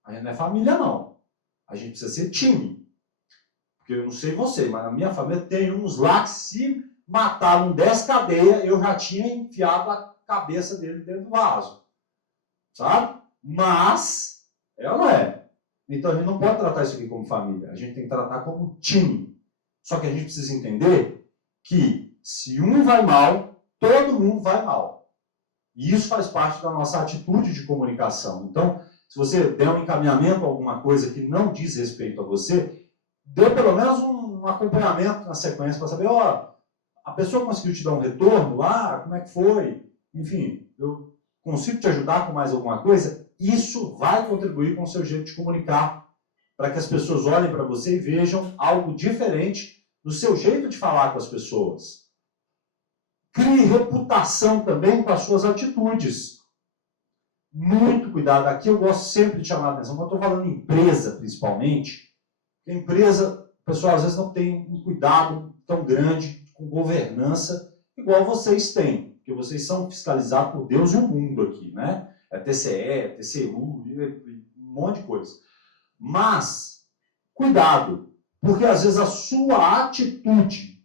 A gente não é família, não. A gente precisa ser time. Porque eu não sei você, mas na minha família tem uns lá que se mataram 10 cadeias, eu já tinha enfiado a cabeça dele dentro do vaso. Sabe? Mas, ela é. Então a gente não pode tratar isso aqui como família. A gente tem que tratar como time. Só que a gente precisa entender que se um vai mal, todo mundo vai mal. E isso faz parte da nossa atitude de comunicação. Então, se você der um encaminhamento a alguma coisa que não diz respeito a você, dê pelo menos um acompanhamento na sequência para saber, a pessoa conseguiu te dar um retorno lá, como é que foi? Enfim, eu consigo te ajudar com mais alguma coisa? Isso vai contribuir com o seu jeito de comunicar, para que as pessoas olhem para você e vejam algo diferente do seu jeito de falar com as pessoas. Crie reputação também com as suas atitudes. Muito cuidado. Aqui eu gosto sempre de chamar a atenção, quando eu estou falando em empresa, principalmente, porque a empresa, o pessoal às vezes não tem um cuidado tão grande com governança, igual vocês têm, porque vocês são fiscalizados por Deus e o mundo aqui, né? É TCE, TCU, um monte de coisa. Mas, cuidado, porque às vezes a sua atitude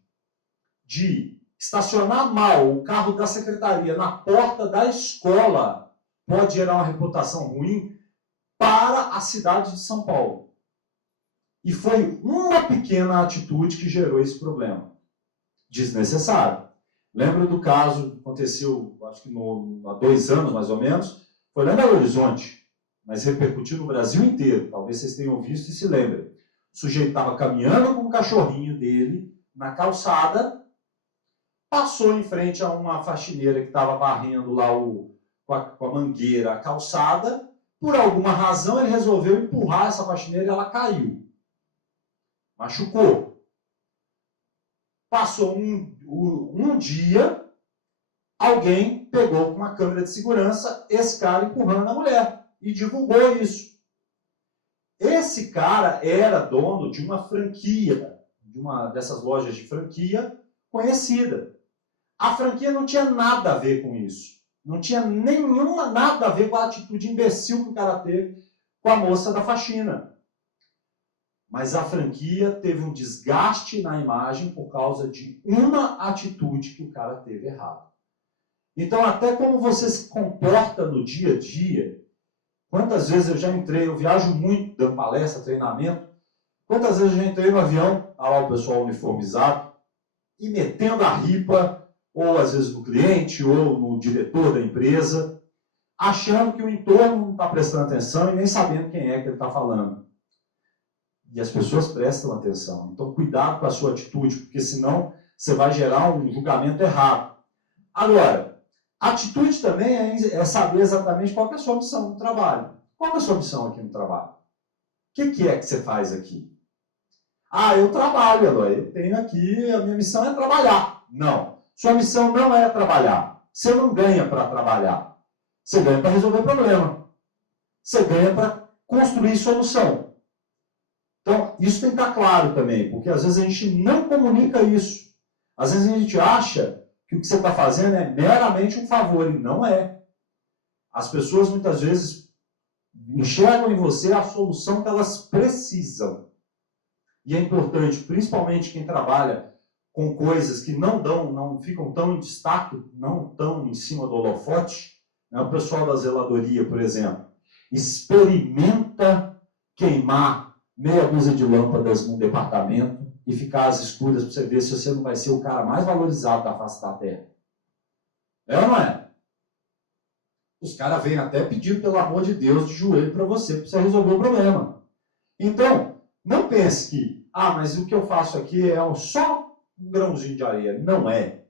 de estacionar mal o carro da secretaria na porta da escola pode gerar uma reputação ruim para a cidade de São Paulo. E foi uma pequena atitude que gerou esse problema. Desnecessário. Lembra do caso que aconteceu, acho que há 2 anos mais ou menos, foi lá em Belo Horizonte, mas repercutiu no Brasil inteiro. Talvez vocês tenham visto e se lembrem. O sujeito estava caminhando com o cachorrinho dele na calçada, passou em frente a uma faxineira que estava varrendo lá com a mangueira a calçada. Por alguma razão, ele resolveu empurrar essa faxineira e ela caiu. Machucou. Passou um dia, alguém pegou com uma câmera de segurança esse cara empurrando a mulher e divulgou isso. Esse cara era dono de uma franquia, de uma dessas lojas de franquia conhecida. A franquia não tinha nada a ver com isso. Não tinha nada a ver com a atitude imbecil que o cara teve com a moça da faxina. Mas a franquia teve um desgaste na imagem por causa de uma atitude que o cara teve errado. Então, até como você se comporta no dia a dia, quantas vezes eu já entrei, eu viajo muito dando palestra, treinamento, quantas vezes eu já entrei no avião, tá lá o pessoal uniformizado, e metendo a ripa, ou às vezes no cliente, ou no diretor da empresa, achando que o entorno não está prestando atenção e nem sabendo quem é que ele está falando. E as pessoas prestam atenção. Então, cuidado com a sua atitude, porque senão você vai gerar um julgamento errado. Agora, Atitude também é saber exatamente qual que é a sua missão no trabalho. Qual que é a sua missão aqui no trabalho? O que é que você faz aqui? Ah, eu trabalho, Eloy. Eu tenho aqui, a minha missão é trabalhar. Não. Sua missão não é trabalhar. Você não ganha para trabalhar. Você ganha para resolver problema. Você ganha para construir solução. Então, isso tem que estar claro também, porque às vezes a gente não comunica isso. Às vezes a gente acha que o que você está fazendo é meramente um favor, e não é. As pessoas muitas vezes enxergam em você a solução que elas precisam. E é importante, principalmente quem trabalha com coisas que não ficam tão em destaque, não tão em cima do holofote, né? O pessoal da zeladoria, por exemplo, experimenta queimar meia dúzia de lâmpadas num departamento e ficar às escuras para você ver se você não vai ser o cara mais valorizado da face da Terra. É ou não é? Os caras vêm até pedindo, pelo amor de Deus, de joelho para você resolver o problema. Então, não pense que, mas o que eu faço aqui é só um grãozinho de areia. Não é.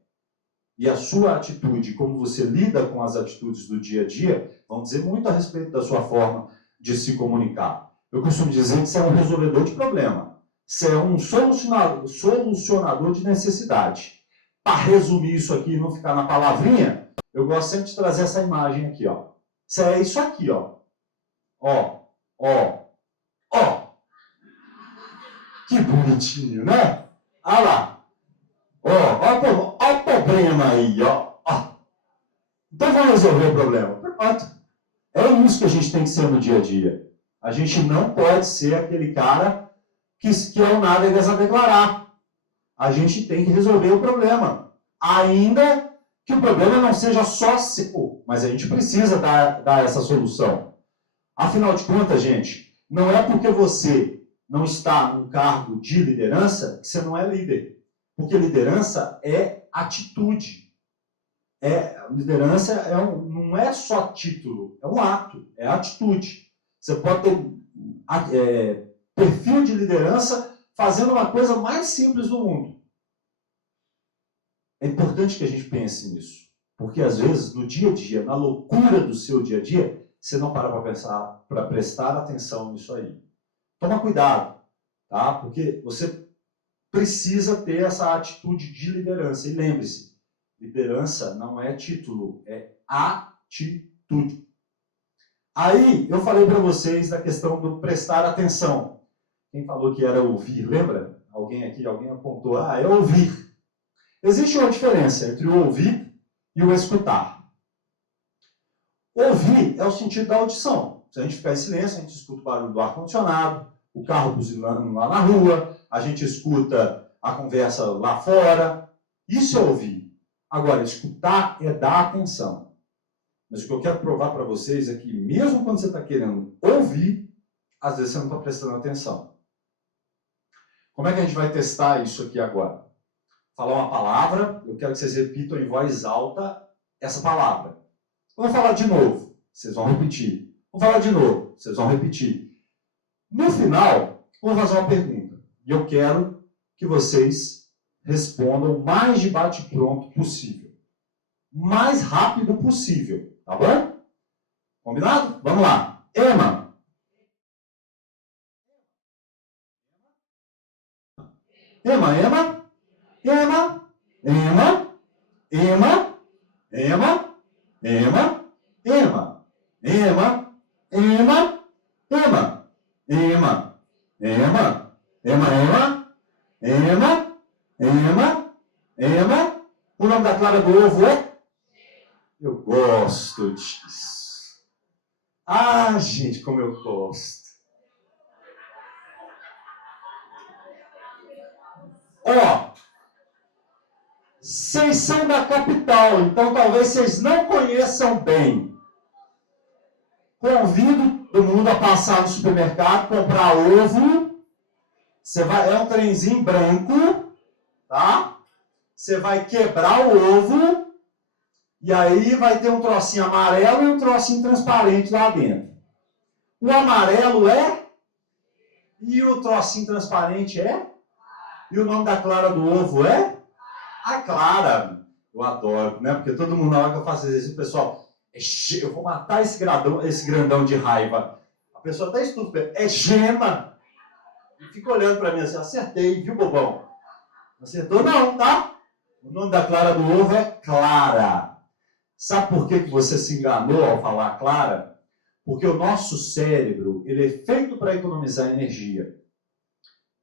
E a sua atitude, como você lida com as atitudes do dia a dia, vão dizer muito a respeito da sua forma de se comunicar. Eu costumo dizer que você é um resolvedor de problema. Você é um solucionador de necessidade. Para resumir isso aqui e não ficar na palavrinha, eu gosto sempre de trazer essa imagem aqui, ó. Você é isso aqui, ó. Ó. Que bonitinho, né? Olha lá. Ó o problema aí, ó. Então vamos resolver o problema. Pronto. É isso que a gente tem que ser no dia a dia. A gente não pode ser aquele cara que é um nádegas a declarar. A gente tem que resolver o problema. Ainda que o problema não seja só seu, mas a gente precisa dar essa solução. Afinal de contas, gente, não é porque você não está num cargo de liderança que você não é líder. Porque liderança é atitude. Liderança não é só título, é um ato, é atitude. Você pode ter perfil de liderança fazendo uma coisa mais simples do mundo. É importante que a gente pense nisso. Porque, às vezes, no dia a dia, na loucura do seu dia a dia, você não para para prestar atenção nisso aí. Toma cuidado, tá? Porque você precisa ter essa atitude de liderança. E lembre-se, liderança não é título, é atitude. Aí, eu falei para vocês da questão do prestar atenção. Quem falou que era ouvir, lembra? Alguém apontou, é ouvir. Existe uma diferença entre o ouvir e o escutar. Ouvir é o sentido da audição. Se a gente ficar em silêncio, a gente escuta o barulho do ar-condicionado, o carro buzinando lá na rua, a gente escuta a conversa lá fora. Isso é ouvir. Agora, escutar é dar atenção. Mas o que eu quero provar para vocês é que, mesmo quando você está querendo ouvir, às vezes você não está prestando atenção. Como é que a gente vai testar isso aqui agora? Falar uma palavra, eu quero que vocês repitam em voz alta essa palavra. Vamos falar de novo, vocês vão repetir. Vamos falar de novo, vocês vão repetir. No final, vou fazer uma pergunta. E eu quero que vocês respondam o mais de bate-pronto possível. Mais rápido possível, tá bom? Combinado? Vamos lá. Ema. Ema, Ema. Ema. Ema. Ema. Ema. Ema. Ema. Ema. Ema. Ema. Ema. Ema. Ema. Ema. Ema. Ema. O nome da clara do ovo é? Eu gosto disso. Ah, gente, como eu gosto. Ó, vocês são da capital, então talvez vocês não conheçam bem. Convido todo mundo a passar no supermercado, comprar ovo. É um trenzinho branco, tá? Você vai quebrar o ovo e aí vai ter um trocinho amarelo e um trocinho transparente lá dentro. O amarelo é? E o trocinho transparente é? E o nome da clara do ovo é? A clara. Eu adoro, né? Porque todo mundo, na hora que eu faço exercício, o pessoal, eu vou matar esse grandão de raiva. A pessoa até estúpida, é gema. E fica olhando para mim assim, acertei, viu, bobão? Acertou não, tá? O nome da clara do ovo é Clara. Sabe por que você se enganou ao falar Clara? Porque o nosso cérebro, ele é feito para economizar energia.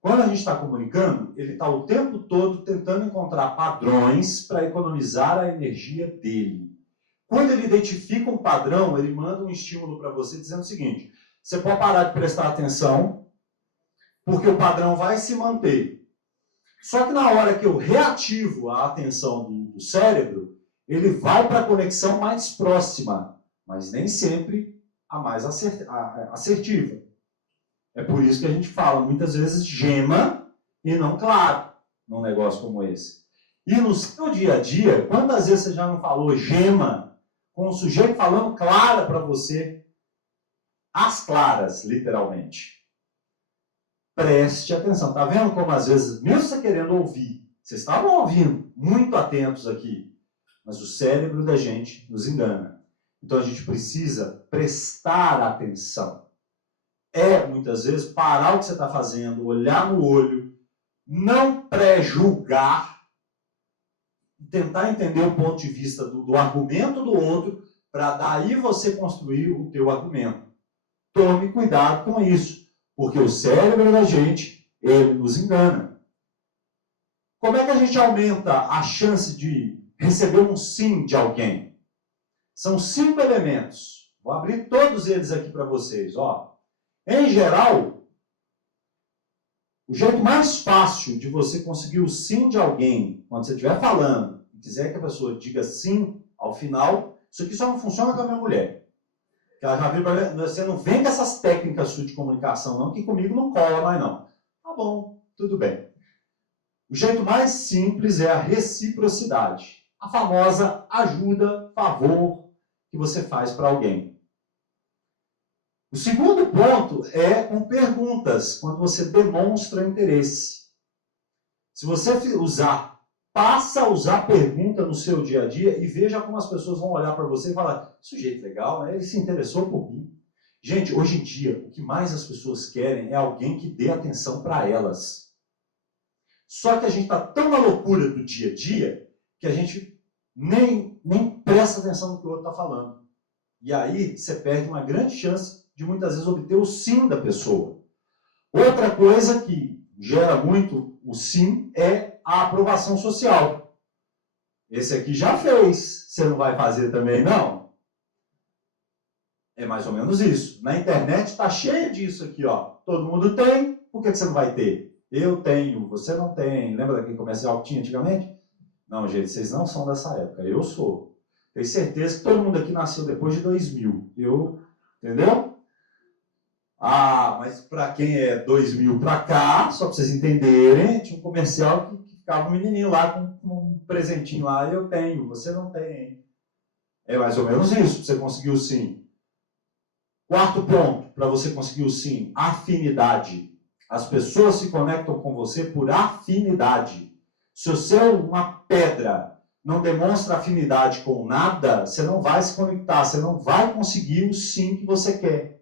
Quando a gente está comunicando, ele está o tempo todo tentando encontrar padrões para economizar a energia dele. Quando ele identifica um padrão, ele manda um estímulo para você dizendo o seguinte, você pode parar de prestar atenção, porque o padrão vai se manter. Só que na hora que eu reativo a atenção do cérebro, ele vai para a conexão mais próxima, mas nem sempre a mais assertiva. É por isso que a gente fala muitas vezes gema e não claro num negócio como esse. E no seu dia a dia, quantas vezes você já não falou gema com o sujeito falando clara para você? As claras, literalmente. Preste atenção. Tá vendo como às vezes, mesmo você querendo ouvir, vocês estavam ouvindo, muito atentos aqui, mas o cérebro da gente nos engana. Então a gente precisa prestar atenção. Muitas vezes, parar o que você está fazendo, olhar no olho, não pré-julgar, tentar entender o ponto de vista do argumento do outro, para daí você construir o teu argumento. Tome cuidado com isso, porque o cérebro da gente, ele nos engana. Como é que a gente aumenta a chance de receber um sim de alguém? São 5 elementos. Vou abrir todos eles aqui para vocês, ó. Em geral, o jeito mais fácil de você conseguir o sim de alguém, quando você estiver falando, e quiser que a pessoa diga sim ao final, isso aqui só não funciona com a minha mulher. Que ela já viu para mim, você não vem com essas técnicas suas de comunicação, não, que comigo não cola mais, não. Tá bom, tudo bem. O jeito mais simples é a reciprocidade. A famosa ajuda, favor, que você faz para alguém. O segundo ponto é com perguntas, quando você demonstra interesse. Se você passa a usar pergunta no seu dia a dia e veja como as pessoas vão olhar para você e falar, sujeito legal, né? Ele se interessou por mim. Gente, hoje em dia, o que mais as pessoas querem é alguém que dê atenção para elas. Só que a gente está tão na loucura do dia a dia que a gente nem presta atenção no que o outro está falando. E aí você perde uma grande chance de muitas vezes obter o sim da pessoa. Outra coisa que gera muito o sim é a aprovação social. Esse aqui já fez, você não vai fazer também, não? É mais ou menos isso. Na internet está cheio disso aqui, ó. Todo mundo tem, por que você não vai ter? Eu tenho, você não tem. Lembra daquele comercial que tinha antigamente? Não, gente, vocês não são dessa época. Eu sou. Tenho certeza que todo mundo aqui nasceu depois de 2000. Entendeu? Ah, mas para quem é 2000 para cá, só para vocês entenderem, tinha um comercial que ficava um menininho lá com um presentinho lá, eu tenho, você não tem. É mais ou menos isso, para você conseguir o sim. Quarto ponto, para você conseguir o sim, afinidade. As pessoas se conectam com você por afinidade. Se você é uma pedra, não demonstra afinidade com nada, você não vai se conectar, você não vai conseguir o sim que você quer.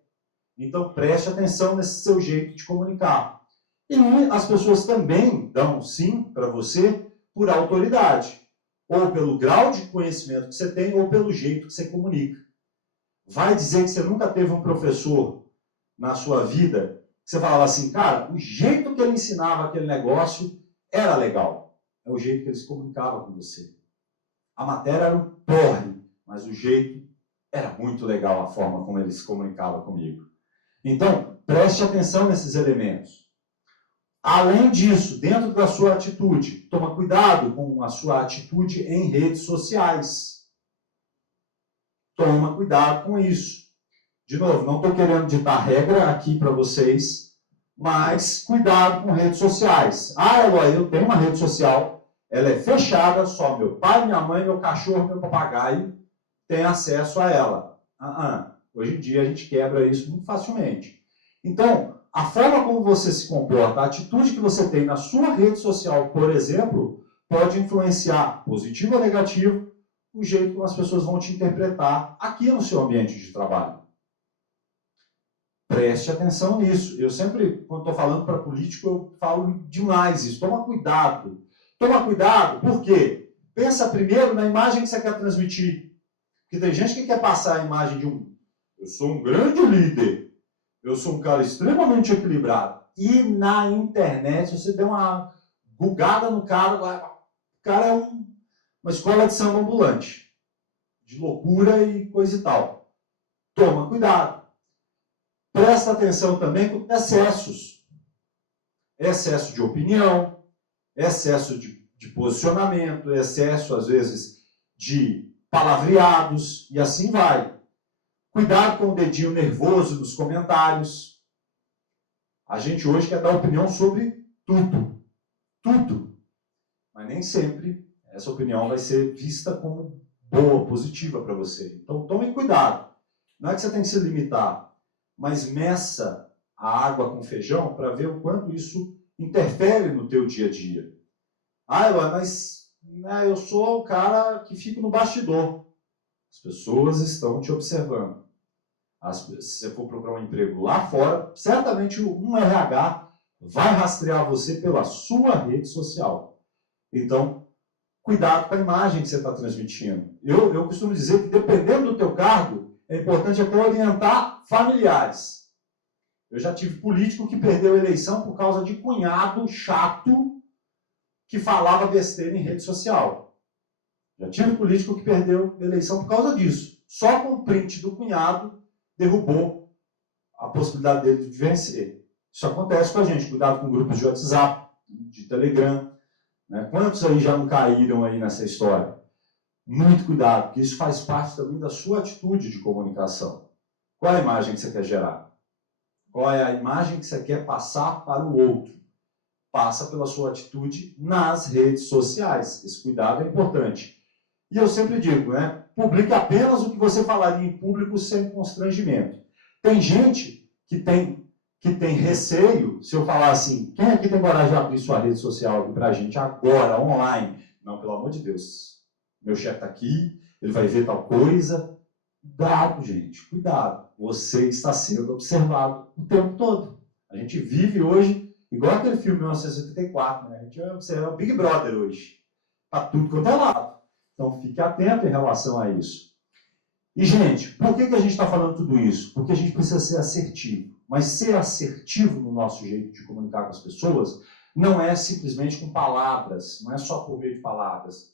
Então, preste atenção nesse seu jeito de comunicar. E as pessoas também dão sim para você por autoridade. Ou pelo grau de conhecimento que você tem, ou pelo jeito que você comunica. Vai dizer que você nunca teve um professor na sua vida que você falava assim, cara, o jeito que ele ensinava aquele negócio era legal. É o jeito que ele se comunicava com você. A matéria era um porre, mas o jeito era muito legal, a forma como ele se comunicava comigo. Então, preste atenção nesses elementos. Além disso, dentro da sua atitude, toma cuidado com a sua atitude em redes sociais. Toma cuidado com isso. De novo, não estou querendo ditar regra aqui para vocês, mas cuidado com redes sociais. Ah, Eloy, eu tenho uma rede social, ela é fechada, só meu pai, minha mãe, meu cachorro, meu papagaio têm acesso a ela. Hoje em dia a gente quebra isso muito facilmente. Então, a forma como você se comporta, a atitude que você tem na sua rede social, por exemplo, pode influenciar, positivo ou negativo, o jeito como as pessoas vão te interpretar aqui no seu ambiente de trabalho. Preste atenção nisso. Eu sempre, quando estou falando para político, eu falo demais isso. Toma cuidado. Toma cuidado, por quê? Pensa primeiro na imagem que você quer transmitir. Porque tem gente que quer passar a imagem de eu sou um grande líder, eu sou um cara extremamente equilibrado. E na internet, você deu uma bugada no cara, o cara é uma escola de samba ambulante, de loucura e coisa e tal. Toma cuidado. Presta atenção também com excessos. Excesso de opinião, excesso de posicionamento, excesso, às vezes, de palavreados, e assim vai. Cuidado com o dedinho nervoso nos comentários. A gente hoje quer dar opinião sobre tudo. Tudo. Mas nem sempre essa opinião vai ser vista como boa, positiva para você. Então, tome cuidado. Não é que você tem que se limitar, mas meça a água com feijão para ver o quanto isso interfere no teu dia a dia. Ah, Eloy, mas eu sou o cara que fica no bastidor. As pessoas estão te observando. Se você for procurar um emprego lá fora, certamente um RH vai rastrear você pela sua rede social. Então, cuidado com a imagem que você está transmitindo. Eu costumo dizer que, dependendo do teu cargo, é importante até orientar familiares. Eu já tive político que perdeu a eleição por causa de cunhado chato que falava besteira em rede social. Já tive político que perdeu a eleição por causa disso. Só com o print do cunhado derrubou a possibilidade dele de vencer. Isso acontece com a gente. Cuidado com grupos de WhatsApp, de Telegram. Né? Quantos aí já não caíram aí nessa história? Muito cuidado, porque isso faz parte também da sua atitude de comunicação. Qual é a imagem que você quer gerar? Qual é a imagem que você quer passar para o outro? Passa pela sua atitude nas redes sociais. Esse cuidado é importante. E eu sempre digo, né? Publique apenas o que você falaria em público sem constrangimento. Tem gente que tem receio, se eu falar assim, quem aqui tem coragem de abrir sua rede social aqui pra gente agora, online? Não, pelo amor de Deus. Meu chefe está aqui, ele vai ver tal coisa. Cuidado, gente, cuidado. Você está sendo observado o tempo todo. A gente vive hoje, igual aquele filme 1974, né? A gente observa o Big Brother hoje. Está tudo quanto é lado. Então, fique atento em relação a isso. E, gente, por que a gente está falando tudo isso? Porque a gente precisa ser assertivo. Mas ser assertivo no nosso jeito de comunicar com as pessoas não é simplesmente com palavras, não é só por meio de palavras.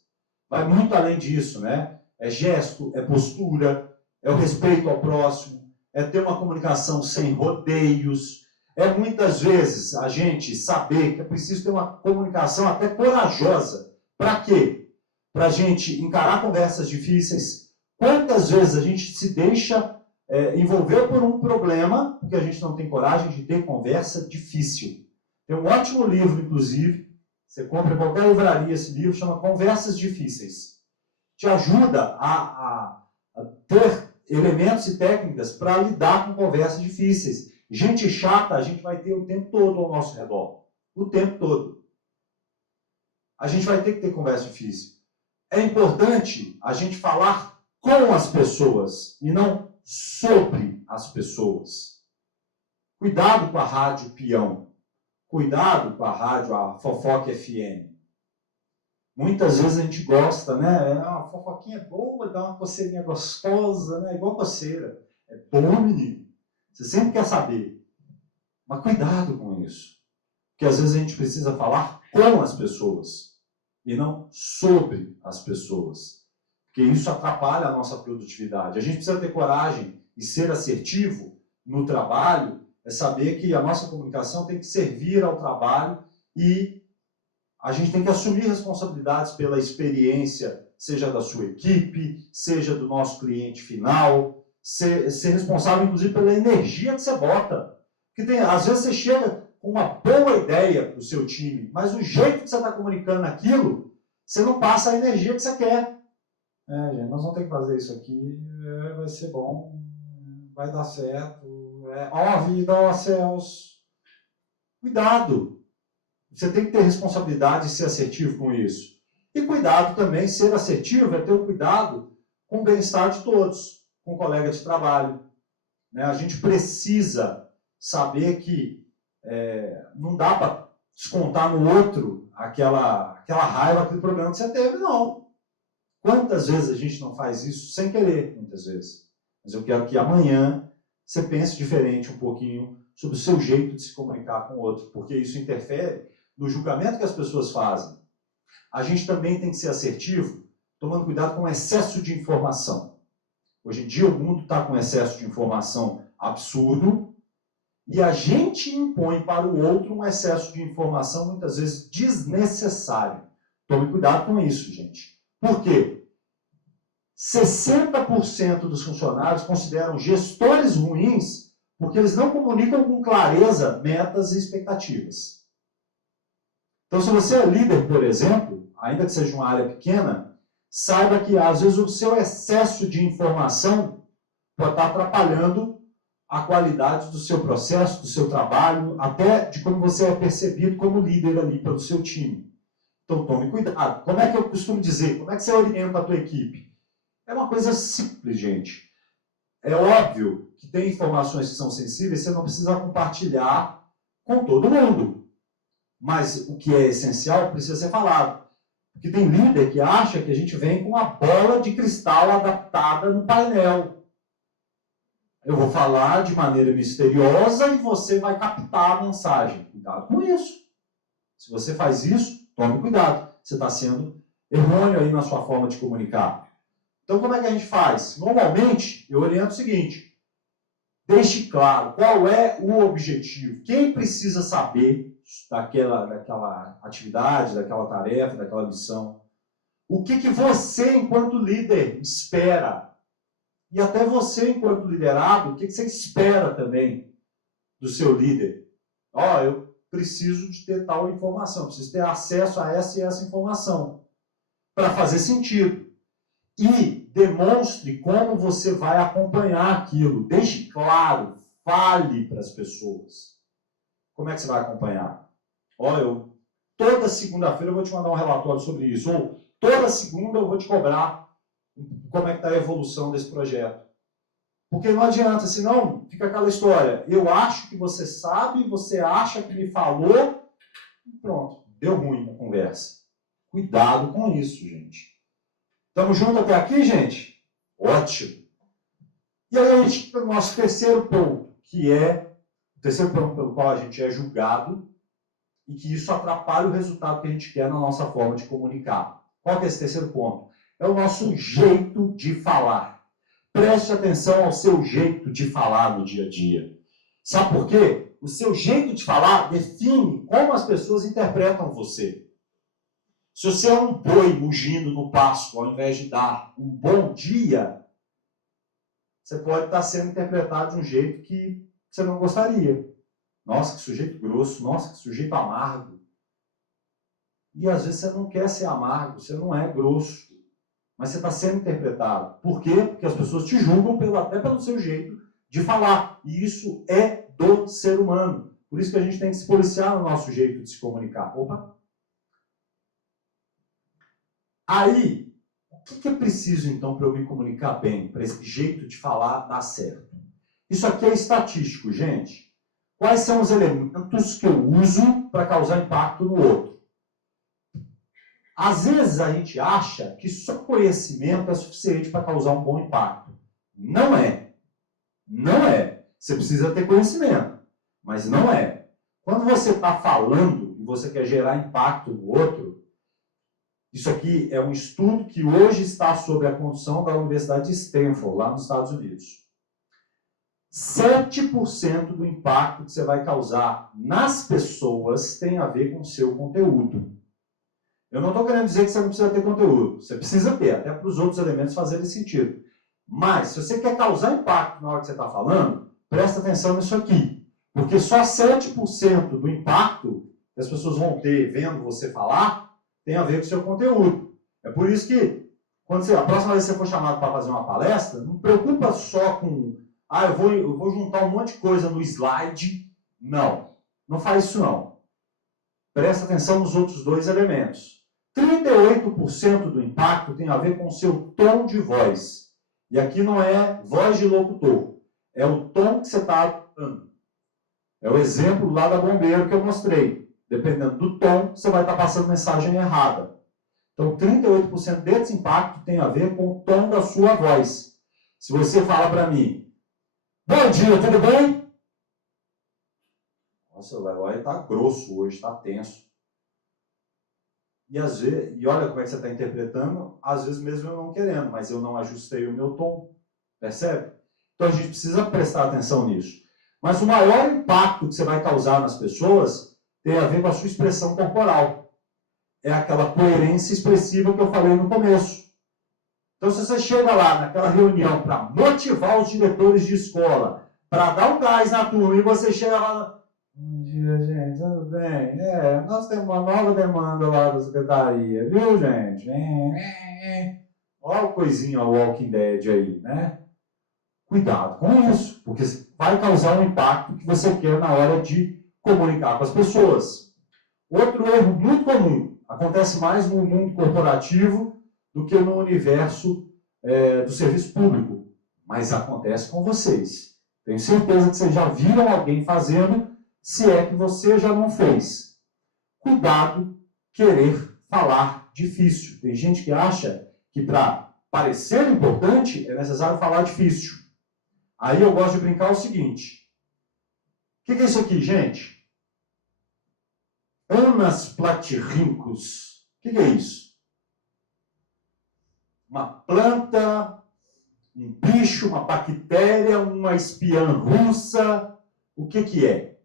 Vai muito além disso, né? É gesto, é postura, é o respeito ao próximo, é ter uma comunicação sem rodeios, é muitas vezes a gente saber que é preciso ter uma comunicação até corajosa. Para quê? Para a gente encarar conversas difíceis. Quantas vezes a gente se deixa envolver por um problema, porque a gente não tem coragem de ter conversa difícil. Tem um ótimo livro, inclusive, você compra em qualquer livraria esse livro, chama Conversas Difíceis. Te ajuda a ter elementos e técnicas para lidar com conversas difíceis. Gente chata a gente vai ter o tempo todo ao nosso redor. O tempo todo. A gente vai ter que ter conversa difícil. É importante a gente falar com as pessoas e não sobre as pessoas. Cuidado com a rádio peão. Cuidado com a rádio, a Fofoca FM. Muitas vezes a gente gosta, né? A fofoquinha é boa, dá uma coceirinha gostosa, né? Igual coceira. É bom, menino. Você sempre quer saber. Mas cuidado com isso. Porque às vezes a gente precisa falar com as pessoas e não sobre as pessoas. Porque isso atrapalha a nossa produtividade. A gente precisa ter coragem e ser assertivo no trabalho, é saber que a nossa comunicação tem que servir ao trabalho e a gente tem que assumir responsabilidades pela experiência, seja da sua equipe, seja do nosso cliente final, ser responsável, inclusive, pela energia que você bota. Porque às vezes você chega com uma boa ideia para o seu time, mas o jeito que você está comunicando aquilo, você não passa a energia que você quer. Gente, nós vamos ter que fazer isso aqui, vai ser bom, vai dar certo, ó vida, ó céus. Cuidado! Você tem que ter responsabilidade e ser assertivo com isso. E cuidado também, ser assertivo é ter o cuidado com o bem-estar de todos, com o colega de trabalho. Né? A gente precisa saber que não dá para descontar no outro aquela raiva, aquele problema que você teve, não. Quantas vezes a gente não faz isso sem querer, muitas vezes? Mas eu quero que amanhã você pense diferente um pouquinho sobre o seu jeito de se comunicar com o outro, porque isso interfere no julgamento que as pessoas fazem. A gente também tem que ser assertivo, tomando cuidado com o excesso de informação. Hoje em dia o mundo está com excesso de informação absurdo e a gente impõe para o outro um excesso de informação muitas vezes desnecessário. Tome cuidado com isso, gente. Por quê? 60% dos funcionários consideram gestores ruins porque eles não comunicam com clareza metas e expectativas. Então, se você é líder, por exemplo, ainda que seja uma área pequena, saiba que, às vezes, o seu excesso de informação pode estar atrapalhando a qualidade do seu processo, do seu trabalho, até de como você é percebido como líder ali pelo seu time. Então, tome cuidado. Como é que eu costumo dizer? Como é que você orienta a tua equipe? É uma coisa simples, gente. É óbvio que tem informações que são sensíveis, você não precisa compartilhar com todo mundo. Mas o que é essencial precisa ser falado. Porque tem líder que acha que a gente vem com uma bola de cristal adaptada no painel. Eu vou falar de maneira misteriosa e você vai captar a mensagem. Cuidado com isso. Se você faz isso, tome cuidado. Você está sendo errôneo aí na sua forma de comunicar. Então, como é que a gente faz? Normalmente, eu oriento o seguinte. Deixe claro qual é o objetivo. Quem precisa saber daquela atividade, daquela tarefa, daquela missão. O que você, enquanto líder, espera? E até você, enquanto liderado, o que você espera também do seu líder? Eu preciso de ter tal informação, preciso ter acesso a essa e essa informação para fazer sentido. E demonstre como você vai acompanhar aquilo. Deixe claro, fale para as pessoas. Como é que você vai acompanhar? Toda segunda-feira eu vou te mandar um relatório sobre isso. Ou toda segunda eu vou te cobrar como é que está a evolução desse projeto. Porque não adianta, senão fica aquela história. Eu acho que você sabe, você acha que me falou, e pronto, deu ruim a conversa. Cuidado com isso, gente. Estamos juntos até aqui, gente? Ótimo. E aí a gente tem o nosso terceiro ponto, que é o terceiro ponto pelo qual a gente é julgado e que isso atrapalha o resultado que a gente quer na nossa forma de comunicar. Qual que é esse terceiro ponto? É o nosso jeito de falar. Preste atenção ao seu jeito de falar no dia a dia. Sabe por quê? O seu jeito de falar define como as pessoas interpretam você. Se você é um boi mugindo no pasto, ao invés de dar um bom dia, você pode estar sendo interpretado de um jeito que você não gostaria. Nossa, que sujeito grosso. Nossa, que sujeito amargo. E às vezes você não quer ser amargo, você não é grosso. Mas você está sendo interpretado. Por quê? Porque as pessoas te julgam até pelo seu jeito de falar. E isso é do ser humano. Por isso que a gente tem que se policiar no nosso jeito de se comunicar. Aí, o que é preciso, então, para eu me comunicar bem, para esse jeito de falar dar certo? Isso aqui é estatístico, gente. Quais são os elementos que eu uso para causar impacto no outro? Às vezes a gente acha que só conhecimento é suficiente para causar um bom impacto. Não é. Não é. Você precisa ter conhecimento, mas não é. Quando você está falando e você quer gerar impacto no outro, isso aqui é um estudo que hoje está sob a condução da Universidade de Stanford, lá nos Estados Unidos. 7% do impacto que você vai causar nas pessoas tem a ver com o seu conteúdo. Eu não estou querendo dizer que você não precisa ter conteúdo. Você precisa ter, até para os outros elementos fazerem sentido. Mas, se você quer causar impacto na hora que você está falando, presta atenção nisso aqui. Porque só 7% do impacto que as pessoas vão ter vendo você falar tem a ver com o seu conteúdo. É por isso que, a próxima vez que você for chamado para fazer uma palestra, não preocupa só com, eu vou juntar um monte de coisa no slide. Não faz isso não. Presta atenção nos outros dois elementos. 38% do impacto tem a ver com o seu tom de voz. E aqui não é voz de locutor, é o tom que você está dando. É o exemplo lá da bombeiro que eu mostrei. Dependendo do tom, você vai estar passando mensagem errada. Então, 38% desse impacto tem a ver com o tom da sua voz. Se você fala para mim, bom dia, tudo bem? Nossa, o Leroy está grosso hoje, está tenso. E olha como é que você está interpretando, às vezes mesmo eu não querendo, mas eu não ajustei o meu tom. Percebe? Então, a gente precisa prestar atenção nisso. Mas o maior impacto que você vai causar nas pessoas tem a ver com a sua expressão corporal. É aquela coerência expressiva que eu falei no começo. Então, se você chega lá naquela reunião para motivar os diretores de escola, para dar um gás na turma, e você chega lá, bom dia, gente, tudo bem? Nós temos uma nova demanda lá da secretaria, viu, gente? Olha o coisinho, o Walking Dead aí, né? Cuidado com isso, porque vai causar um impacto que você quer na hora de comunicar com as pessoas. Outro erro muito comum, acontece mais no mundo corporativo do que no universo do serviço público, mas acontece com vocês. Tenho certeza que vocês já viram alguém fazendo, se é que você já não fez. Cuidado, querer falar difícil. Tem gente que acha que para parecer importante é necessário falar difícil. Aí eu gosto de brincar o seguinte. O que é isso aqui, gente? Anas platirrincus. O que é isso? Uma planta, um bicho, uma bactéria, uma espiã russa. O que é?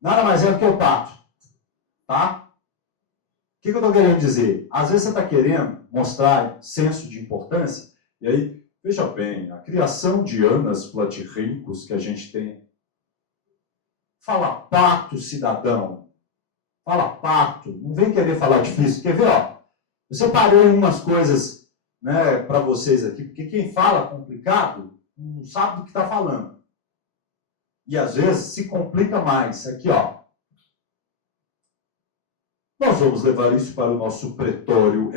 Nada mais é do que o pato. Tá? O que eu estou querendo dizer? Às vezes você está querendo mostrar senso de importância, e aí, veja bem, a criação de anas platirrincus que a gente tem. Fala pato, cidadão. Fala pato. Não vem querer falar difícil. Quer ver, ó? Eu separei umas coisas, né, para vocês aqui, porque quem fala complicado não sabe do que está falando. E às vezes se complica mais. Aqui, ó. Nós vamos levar isso para o nosso pretório.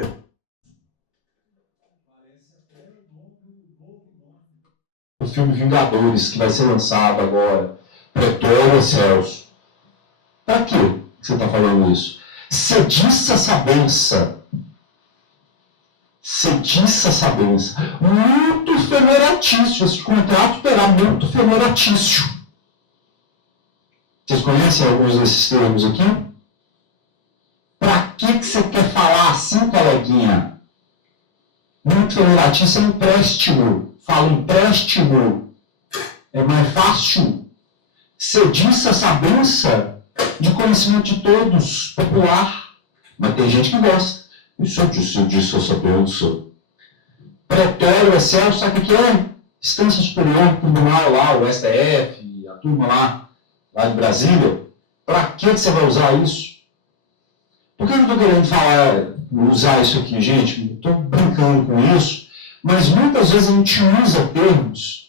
O filme Vingadores, que vai ser lançado agora. Pretório Celso. Para quê que você está falando isso? Cediça sabença. Cediça sabença. Muito femoratício. Esse contrato terá muito femoratício. Vocês conhecem alguns desses termos aqui? Para que você quer falar assim, coleguinha? Muito femoratício é empréstimo. Fala empréstimo. É mais fácil. Cediça sabença de conhecimento de todos, popular. Mas tem gente que gosta. Isso é de cediça sabença. Pretório, excelso, sabe o que é? Instância superior, tribunal lá, o STF, a turma lá de Brasília. Para que você vai usar isso? Por que eu não estou querendo usar isso aqui, gente? Estou brincando com isso, mas muitas vezes a gente usa termos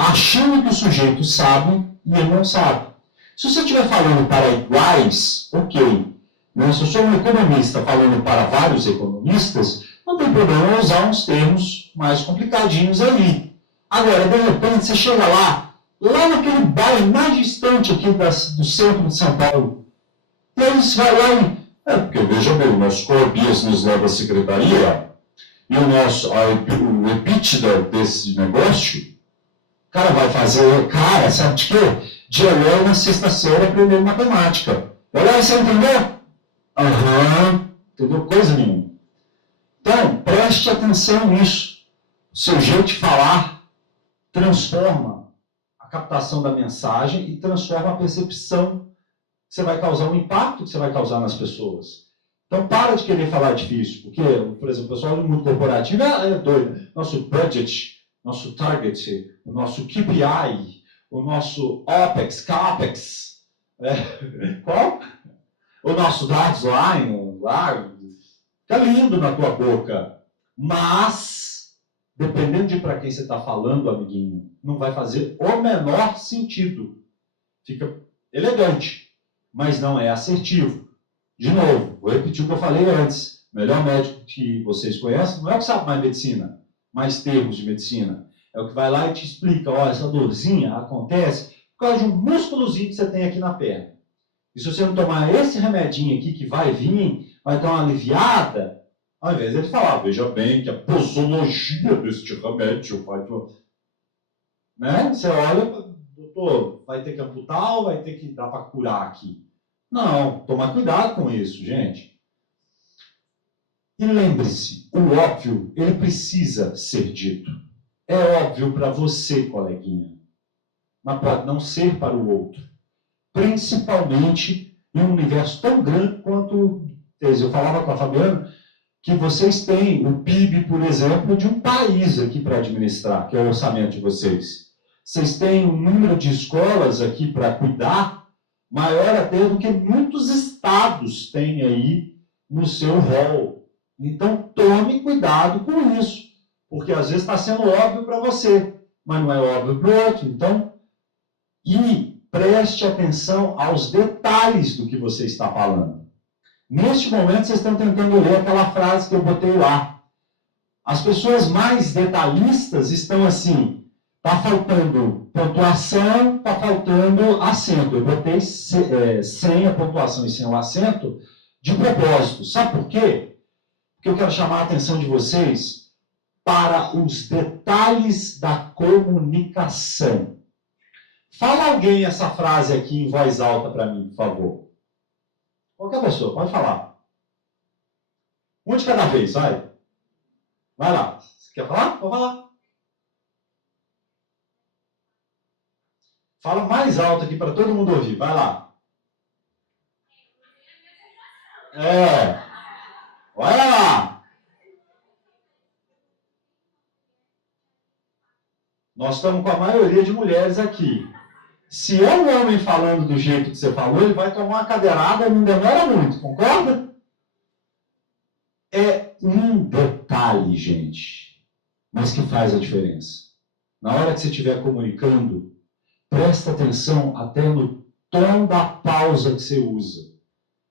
achando que o sujeito sabe e ele não sabe. Se você estiver falando para iguais, ok. Mas se eu sou um economista falando para vários economistas, não tem problema usar uns termos mais complicadinhos ali. Agora, de repente, você chega lá naquele bairro mais distante aqui do centro de São Paulo, e aí você vai lá e... porque veja bem, o nosso Corbias nos leva à secretaria, e o epítida desse negócio, o cara vai fazer, sabe de quê? Dialog na sexta-feira aprendendo matemática. Olha, você entendeu? Entendeu? Coisa nenhuma. Então, preste atenção nisso. O seu jeito de falar transforma a captação da mensagem e transforma a percepção que você vai causar, o impacto que você vai causar nas pessoas. Então, para de querer falar difícil, porque, por exemplo, o pessoal do mundo corporativo é doido. Nosso budget, nosso target, o nosso KPI, o nosso OPEX, CAPEX, qual? O nosso deadline, lá, fica lindo na tua boca. Mas, dependendo de para quem você está falando, amiguinho, não vai fazer o menor sentido. Fica elegante, mas não é assertivo. De novo, vou repetir o que eu falei antes. O melhor médico que vocês conhecem não é o que sabe mais medicina, mais termos de medicina. É o que vai lá e te explica, ó, essa dorzinha acontece por causa de um músculozinho que você tem aqui na perna. E se você não tomar esse remedinho aqui que vai vir, vai dar uma aliviada, ao invés de ele falar, veja bem que a posologia deste remédio vai... Né? Você olha, doutor, vai ter que amputar ou vai ter que dar para curar aqui? Não, toma cuidado com isso, gente. E lembre-se, o óbvio, ele precisa ser dito. É óbvio para você, coleguinha, mas pode não ser para o outro. Principalmente em um universo tão grande quanto... Eu falava com a Fabiana que vocês têm o PIB, por exemplo, de um país aqui para administrar, que é o orçamento de vocês. Vocês têm um número de escolas aqui para cuidar maior até do que muitos estados têm aí no seu rol. Então, tome cuidado com isso, porque às vezes está sendo óbvio para você, mas não é óbvio para o outro. Então, e preste atenção aos detalhes do que você está falando. Neste momento, vocês estão tentando ler aquela frase que eu botei lá. As pessoas mais detalhistas estão assim, está faltando pontuação, está faltando acento. Eu botei sem a pontuação e sem o acento de propósito. Sabe por quê? Porque eu quero chamar a atenção de vocês para os detalhes da comunicação. Fala alguém essa frase aqui em voz alta para mim, por favor. Qualquer pessoa, pode falar. Um de cada vez, vai. Vai lá. Você quer falar? Pode falar. Fala mais alto aqui para todo mundo ouvir. Vai lá. Olha lá. Nós estamos com a maioria de mulheres aqui. Se é um homem falando do jeito que você falou, ele vai tomar uma cadeirada e não demora muito, concorda? É um detalhe, gente, mas que faz a diferença. Na hora que você estiver comunicando, presta atenção até no tom da pausa que você usa,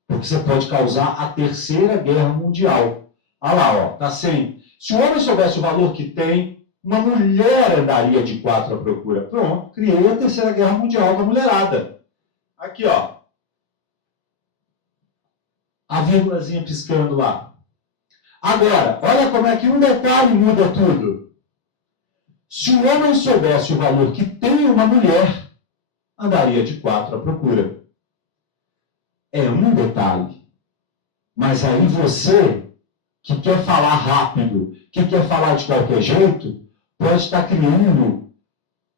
porque você pode causar a Terceira Guerra Mundial. Olha lá, ó, tá sem. Se o homem soubesse o valor que tem, uma mulher andaria de 4 à procura. Pronto, criei a Terceira Guerra Mundial da mulherada. Aqui, ó. A vírgulazinha piscando lá. Agora, olha como é que um detalhe muda tudo. Se o homem soubesse o valor que tem uma mulher, andaria de 4 à procura. É um detalhe. Mas aí você, que quer falar rápido, que quer falar de qualquer jeito, pode estar criando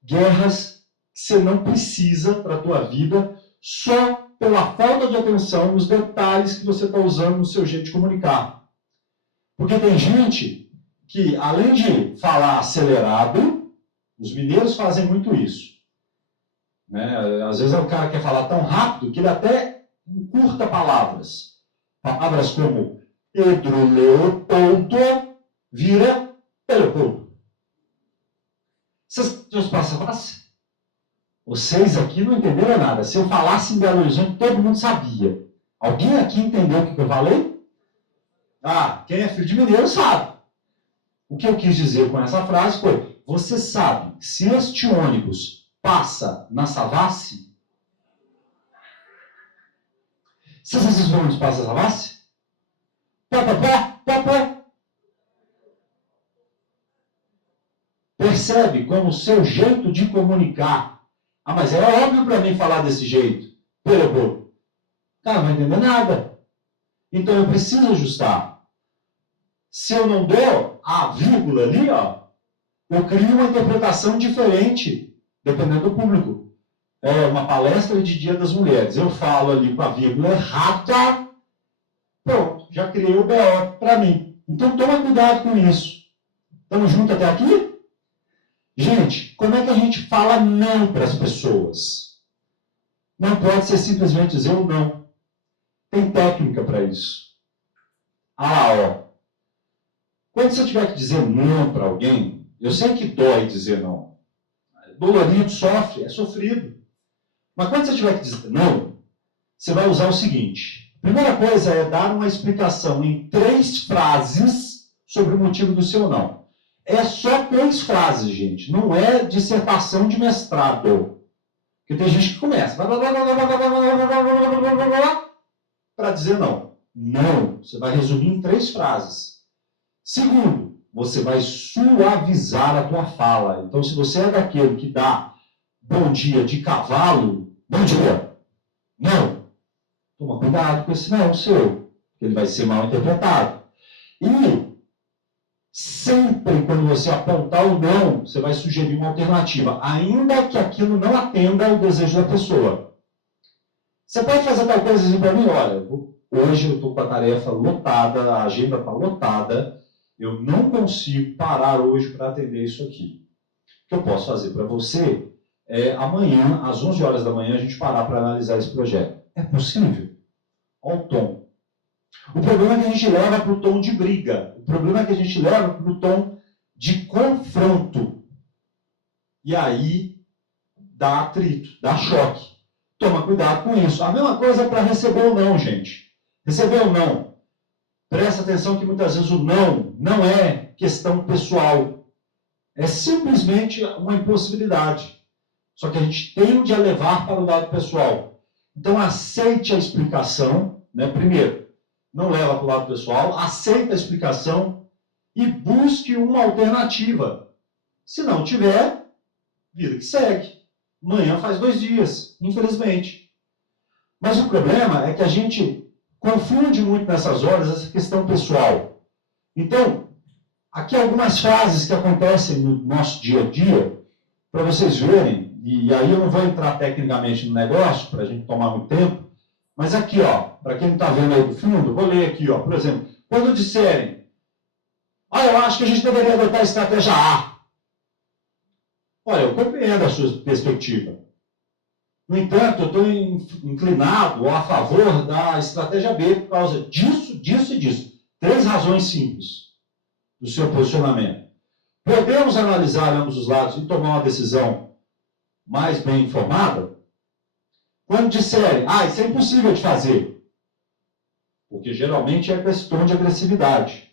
guerras que você não precisa para a tua vida só pela falta de atenção nos detalhes que você está usando no seu jeito de comunicar. Porque tem gente que, além de falar acelerado, os mineiros fazem muito isso. Né? Às vezes o cara quer falar tão rápido que ele até encurta palavras. Palavras como Pedro Leopoldo vira Leopoldo. Vocês passam? Vocês aqui não entenderam nada. Se eu falasse em Belo Horizonte, todo mundo sabia. Alguém aqui entendeu o que eu falei? Ah, quem é filho de mineiro sabe. O que eu quis dizer com essa frase foi: você sabe, se este ônibus passa na Savassi, se esses ônibus passam na Savassi, percebe como o seu jeito de comunicar. Ah, mas é óbvio para mim falar desse jeito. O cara não vai entender nada. Então eu preciso ajustar. Se eu não dou a vírgula ali, ó, eu crio uma interpretação diferente, dependendo do público. É uma palestra de Dia das Mulheres. Eu falo ali com a vírgula errada. Pronto, já criei o BO para mim. Então toma cuidado com isso. Estamos juntos até aqui? Gente, como é que a gente fala não para as pessoas? Não pode ser simplesmente dizer um não. Tem técnica para isso. Ah, ó. Quando você tiver que dizer não para alguém, eu sei que dói dizer não. Dolorido, sofre, é sofrido. Mas quando você tiver que dizer não, você vai usar o seguinte. A primeira coisa é dar uma explicação em 3 frases sobre o motivo do seu não. É só 3 frases, gente. Não é dissertação de mestrado. Porque tem gente que começa para dizer não. Não. Você vai resumir em 3 frases. Segundo, você vai suavizar a tua fala. Então, se você é daquele que dá bom dia de cavalo, bom dia. Não. Toma cuidado com esse não seu. Ele vai ser mal interpretado. E sempre quando você apontar o não, você vai sugerir uma alternativa, ainda que aquilo não atenda ao desejo da pessoa. Você pode fazer tal coisa assim para mim? Olha, hoje eu estou com a tarefa lotada, a agenda está lotada, eu não consigo parar hoje para atender isso aqui. O que eu posso fazer para você é amanhã, às 11 horas da manhã, a gente parar para analisar esse projeto. É possível? Olha o tom. O problema é que a gente leva para o tom de briga. O problema é que a gente leva para o tom de confronto. E aí dá atrito, dá choque. Toma cuidado com isso. A mesma coisa é para receber ou não, gente. Receber ou não. Presta atenção que muitas vezes o não é questão pessoal. É simplesmente uma impossibilidade. Só que a gente tende a levar para o lado pessoal. Então aceite a explicação, né? Primeiro, não leva para o lado pessoal, aceita a explicação e busque uma alternativa. Se não tiver, vida que segue. Amanhã faz 2 dias, infelizmente. Mas o problema é que a gente confunde muito nessas horas essa questão pessoal. Então, aqui algumas frases que acontecem no nosso dia a dia, para vocês verem, e aí eu não vou entrar tecnicamente no negócio, para a gente tomar muito tempo, mas aqui, ó, para quem não está vendo aí do fundo, vou ler aqui, ó, por exemplo, quando disserem, eu acho que a gente deveria adotar a estratégia A. Olha, eu compreendo a sua perspectiva. No entanto, eu estou inclinado ou a favor da estratégia B por causa disso, disso e disso. 3 razões simples do seu posicionamento. Podemos analisar ambos os lados e tomar uma decisão mais bem informada? Quando disserem, isso é impossível de fazer, porque geralmente é questão de agressividade.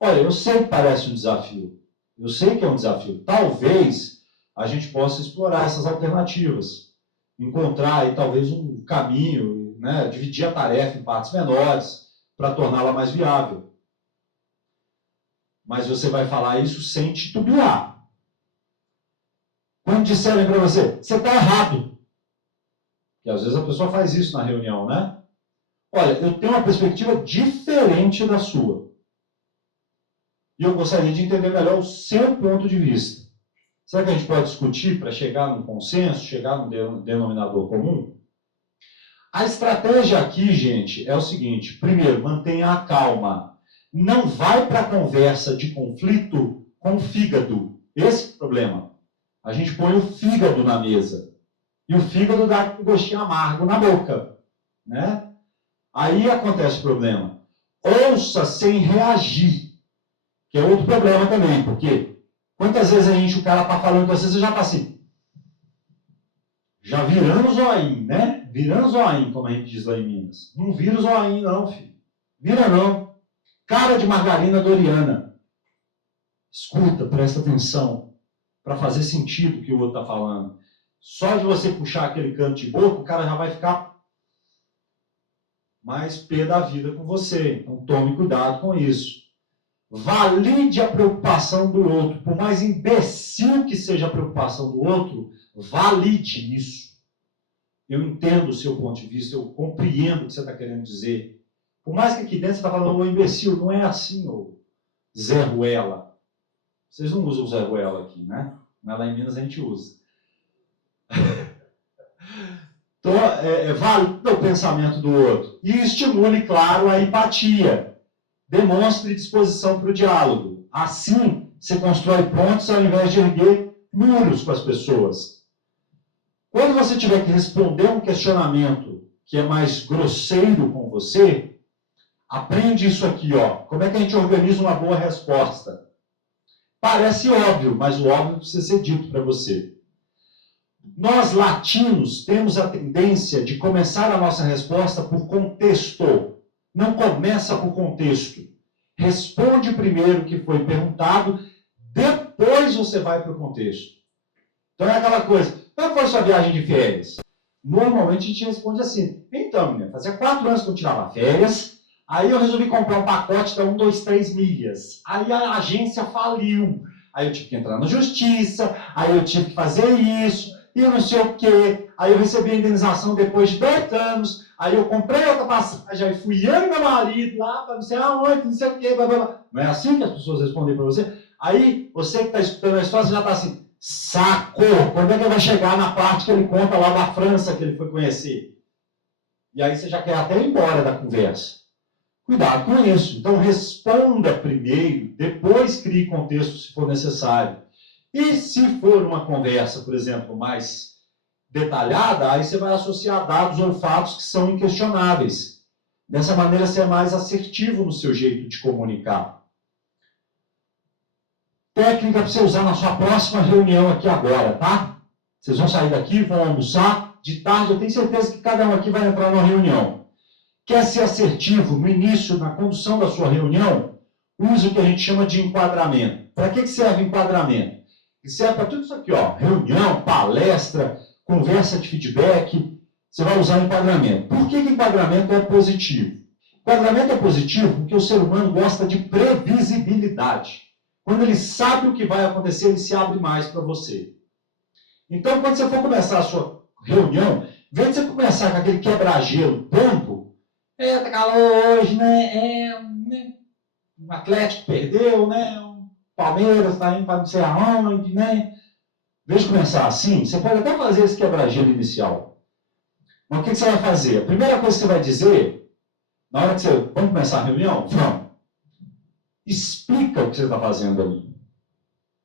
Olha, eu sei que parece um desafio, eu sei que é um desafio. Talvez a gente possa explorar essas alternativas, encontrar aí talvez um caminho, né, dividir a tarefa em partes menores para torná-la mais viável. Mas você vai falar isso sem titubear. Quando disserem para você, você está errado. E às vezes a pessoa faz isso na reunião, né? Olha, eu tenho uma perspectiva diferente da sua. E eu gostaria de entender melhor o seu ponto de vista. Será que a gente pode discutir para chegar num consenso, chegar num denominador comum? A estratégia aqui, gente, é o seguinte. Primeiro, mantenha a calma. Não vai para a conversa de conflito com o fígado. Esse é o problema. A gente põe o fígado na mesa. E o fígado dá um gostinho amargo na boca. Né? Aí acontece o problema. Ouça sem reagir. Que é outro problema também. Porque quantas vezes o cara está falando com você, você já está assim. Já virando o zoinho, né? Virando o zoinho, como a gente diz lá em Minas. Não vira o zoinho não, filho. Vira não. Cara de margarina doriana. Escuta, presta atenção. Para fazer sentido o que o outro está falando. Só de você puxar aquele canto de boca, o cara já vai ficar mais pé da vida com você. Então tome cuidado com isso. Valide a preocupação do outro. Por mais imbecil que seja a preocupação do outro, valide isso. Eu entendo o seu ponto de vista, eu compreendo o que você está querendo dizer. Por mais que aqui dentro você está falando, ô imbecil, não é assim, ô Zé Ruela. Vocês não usam o Zé Ruela aqui, né? Mas lá em Minas a gente usa. Então, valida o pensamento do outro. E estimule, claro, a empatia. Demonstre disposição para o diálogo. Assim, você constrói pontos ao invés de erguer muros com as pessoas. Quando você tiver que responder um questionamento que é mais grosseiro com você, aprende isso aqui, ó. Como é que a gente organiza uma boa resposta? Parece óbvio, mas o óbvio precisa ser dito para você. Nós, latinos, temos a tendência de começar a nossa resposta por contexto. Não começa por contexto. Responde primeiro o que foi perguntado, depois você vai para o contexto. Então é aquela coisa, como foi sua viagem de férias? Normalmente a gente responde assim, então, menina, fazia 4 anos que eu tirava férias, aí eu resolvi comprar um pacote da 1, 2, 3 milhas. Aí a agência faliu. Aí eu tive que entrar na justiça, aí eu tive que fazer isso, e eu não sei o quê. Aí eu recebi a indenização depois de 2 anos, aí eu comprei outra passagem, aí fui eu e meu marido lá para não sei aonde, não sei o quê, blá, blá, blá. Não é assim que as pessoas respondem para você? Aí você que está escutando a história, você já está assim, saco! Quando é que ele vai chegar na parte que ele conta lá da França que ele foi conhecer? E aí você já quer até ir embora da conversa. Cuidado com isso. Então, responda primeiro, depois crie contexto se for necessário. E se for uma conversa, por exemplo, mais detalhada, aí você vai associar dados ou fatos que são inquestionáveis. Dessa maneira, você é mais assertivo no seu jeito de comunicar. Técnica para você usar na sua próxima reunião aqui agora, tá? Vocês vão sair daqui, vão almoçar. De tarde, eu tenho certeza que cada um aqui vai entrar numa reunião. Quer ser assertivo no início, na condução da sua reunião? Use o que a gente chama de enquadramento. Para que serve enquadramento? Serve para tudo isso aqui, ó. Reunião, palestra, conversa de feedback. Você vai usar enquadramento. Por que enquadramento é positivo? Enquadramento é positivo porque o ser humano gosta de previsibilidade. Quando ele sabe o que vai acontecer, ele se abre mais para você. Então, quando você for começar a sua reunião, em vez de você começar com aquele quebra-gelo pronto, tá calor hoje, né? O Atlético perdeu, né? O Palmeiras está indo para não sei aonde, né? Em vez de começar assim, você pode até fazer esse quebra-gelo inicial. Mas o que você vai fazer? A primeira coisa que você vai dizer, na hora que você... Vamos começar a reunião? Vamos. Explica o que você está fazendo ali.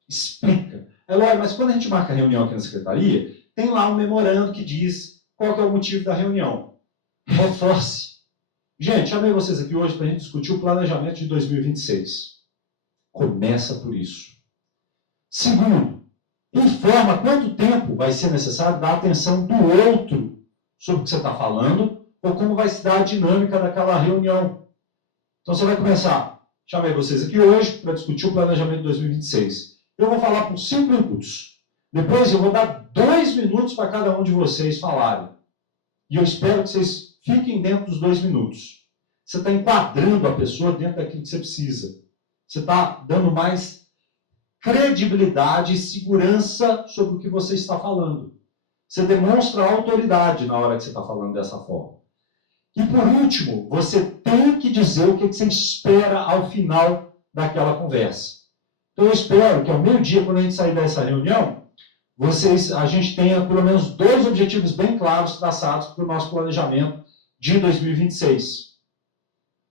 Explica. É lógico, mas quando a gente marca a reunião aqui na secretaria, tem lá um memorando que diz qual que é o motivo da reunião. Reforce. Gente, chamei vocês aqui hoje para a gente discutir o planejamento de 2026. Começa por isso. Segundo, informa quanto tempo vai ser necessário dar atenção do outro sobre o que você está falando ou como vai se dar a dinâmica daquela reunião. Então você vai começar. Chamei vocês aqui hoje para discutir o planejamento de 2026. Eu vou falar por 5 minutos. Depois eu vou dar 2 minutos para cada um de vocês falarem. E eu espero que vocês fiquem dentro dos 2 minutos. Você está enquadrando a pessoa dentro daquilo que você precisa. Você está dando mais credibilidade e segurança sobre o que você está falando. Você demonstra autoridade na hora que você está falando dessa forma. E por último, você tem que dizer o que você espera ao final daquela conversa. Então eu espero que ao meio-dia, quando a gente sair dessa reunião, a gente tenha pelo menos 2 objetivos bem claros traçados para o nosso planejamento de 2026.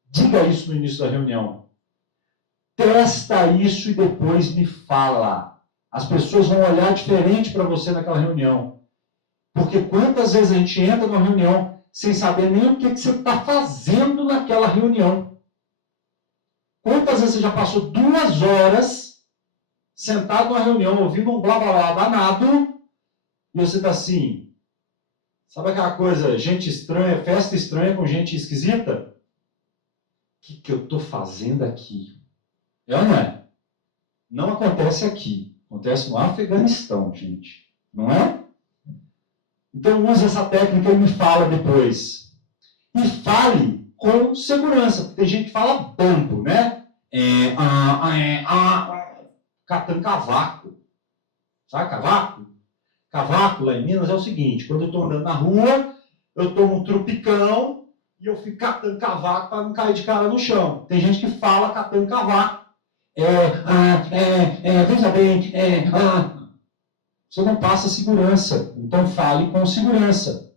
Diga isso no início da reunião. Testa isso e depois me fala. As pessoas vão olhar diferente para você naquela reunião. Porque quantas vezes a gente entra numa reunião sem saber nem o que você está fazendo naquela reunião? Quantas vezes você já passou 2 horas sentado numa reunião, ouvindo um blá blá blá danado, e você está assim, sabe aquela coisa, gente estranha, festa estranha com gente esquisita? O que eu estou fazendo aqui? É ou não é? Não acontece aqui. Acontece no Afeganistão, gente. Não é? Então use essa técnica e me fala depois. E fale com segurança. Porque tem gente que fala bambo, né? Catando cavaco. Sabe cavaco? Cavaco lá em Minas é o seguinte, quando eu estou andando na rua, eu tomo um trupicão e eu fico catando cavaco para não cair de cara no chão. Tem gente que fala catando cavaco. Veja bem, Você não passa segurança, então fale com segurança.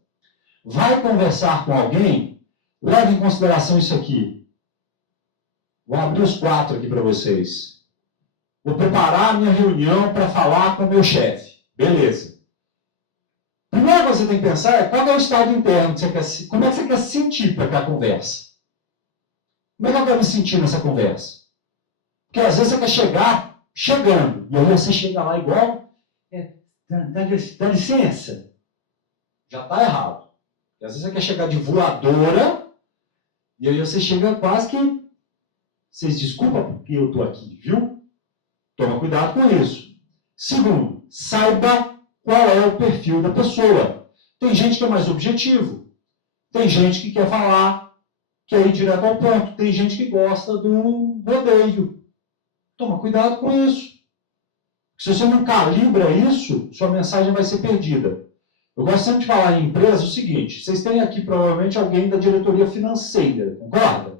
Vai conversar com alguém, leve em consideração isso aqui. Vou abrir os 4 aqui para vocês. Vou preparar a minha reunião para falar com o meu chefe. Beleza. Primeira coisa que você tem que pensar é qual é o estado interno que você quer, como é que você quer se sentir para aquela conversa. Como é que eu quero me sentir nessa conversa? Porque às vezes você quer chegar chegando, e aí você chega lá igual, Dá licença. Já está errado. Porque às vezes você quer chegar de voadora, e aí você chega quase que... Vocês desculpam porque eu estou aqui, viu? Toma cuidado com isso. Segundo, saiba qual é o perfil da pessoa. Tem gente que é mais objetivo. Tem gente que quer falar, quer ir direto ao ponto. Tem gente que gosta do rodeio. Toma cuidado com isso. Se você não calibra isso, sua mensagem vai ser perdida. Eu gosto sempre de falar em empresa o seguinte: vocês têm aqui provavelmente alguém da diretoria financeira, concorda?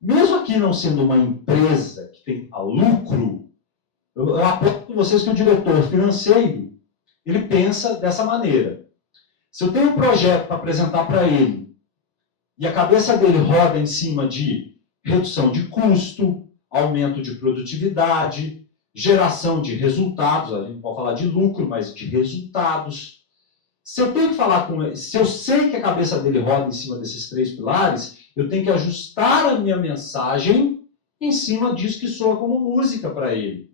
Mesmo aqui não sendo uma empresa que tem a lucro, eu aposto com vocês que o diretor financeiro, ele pensa dessa maneira. Se eu tenho um projeto para apresentar para ele, e a cabeça dele roda em cima de redução de custo, aumento de produtividade, geração de resultados, a gente pode falar de lucro, mas de resultados. Se eu tenho que falar com ele, se eu sei que a cabeça dele roda em cima desses 3 pilares, eu tenho que ajustar a minha mensagem em cima disso que soa como música para ele.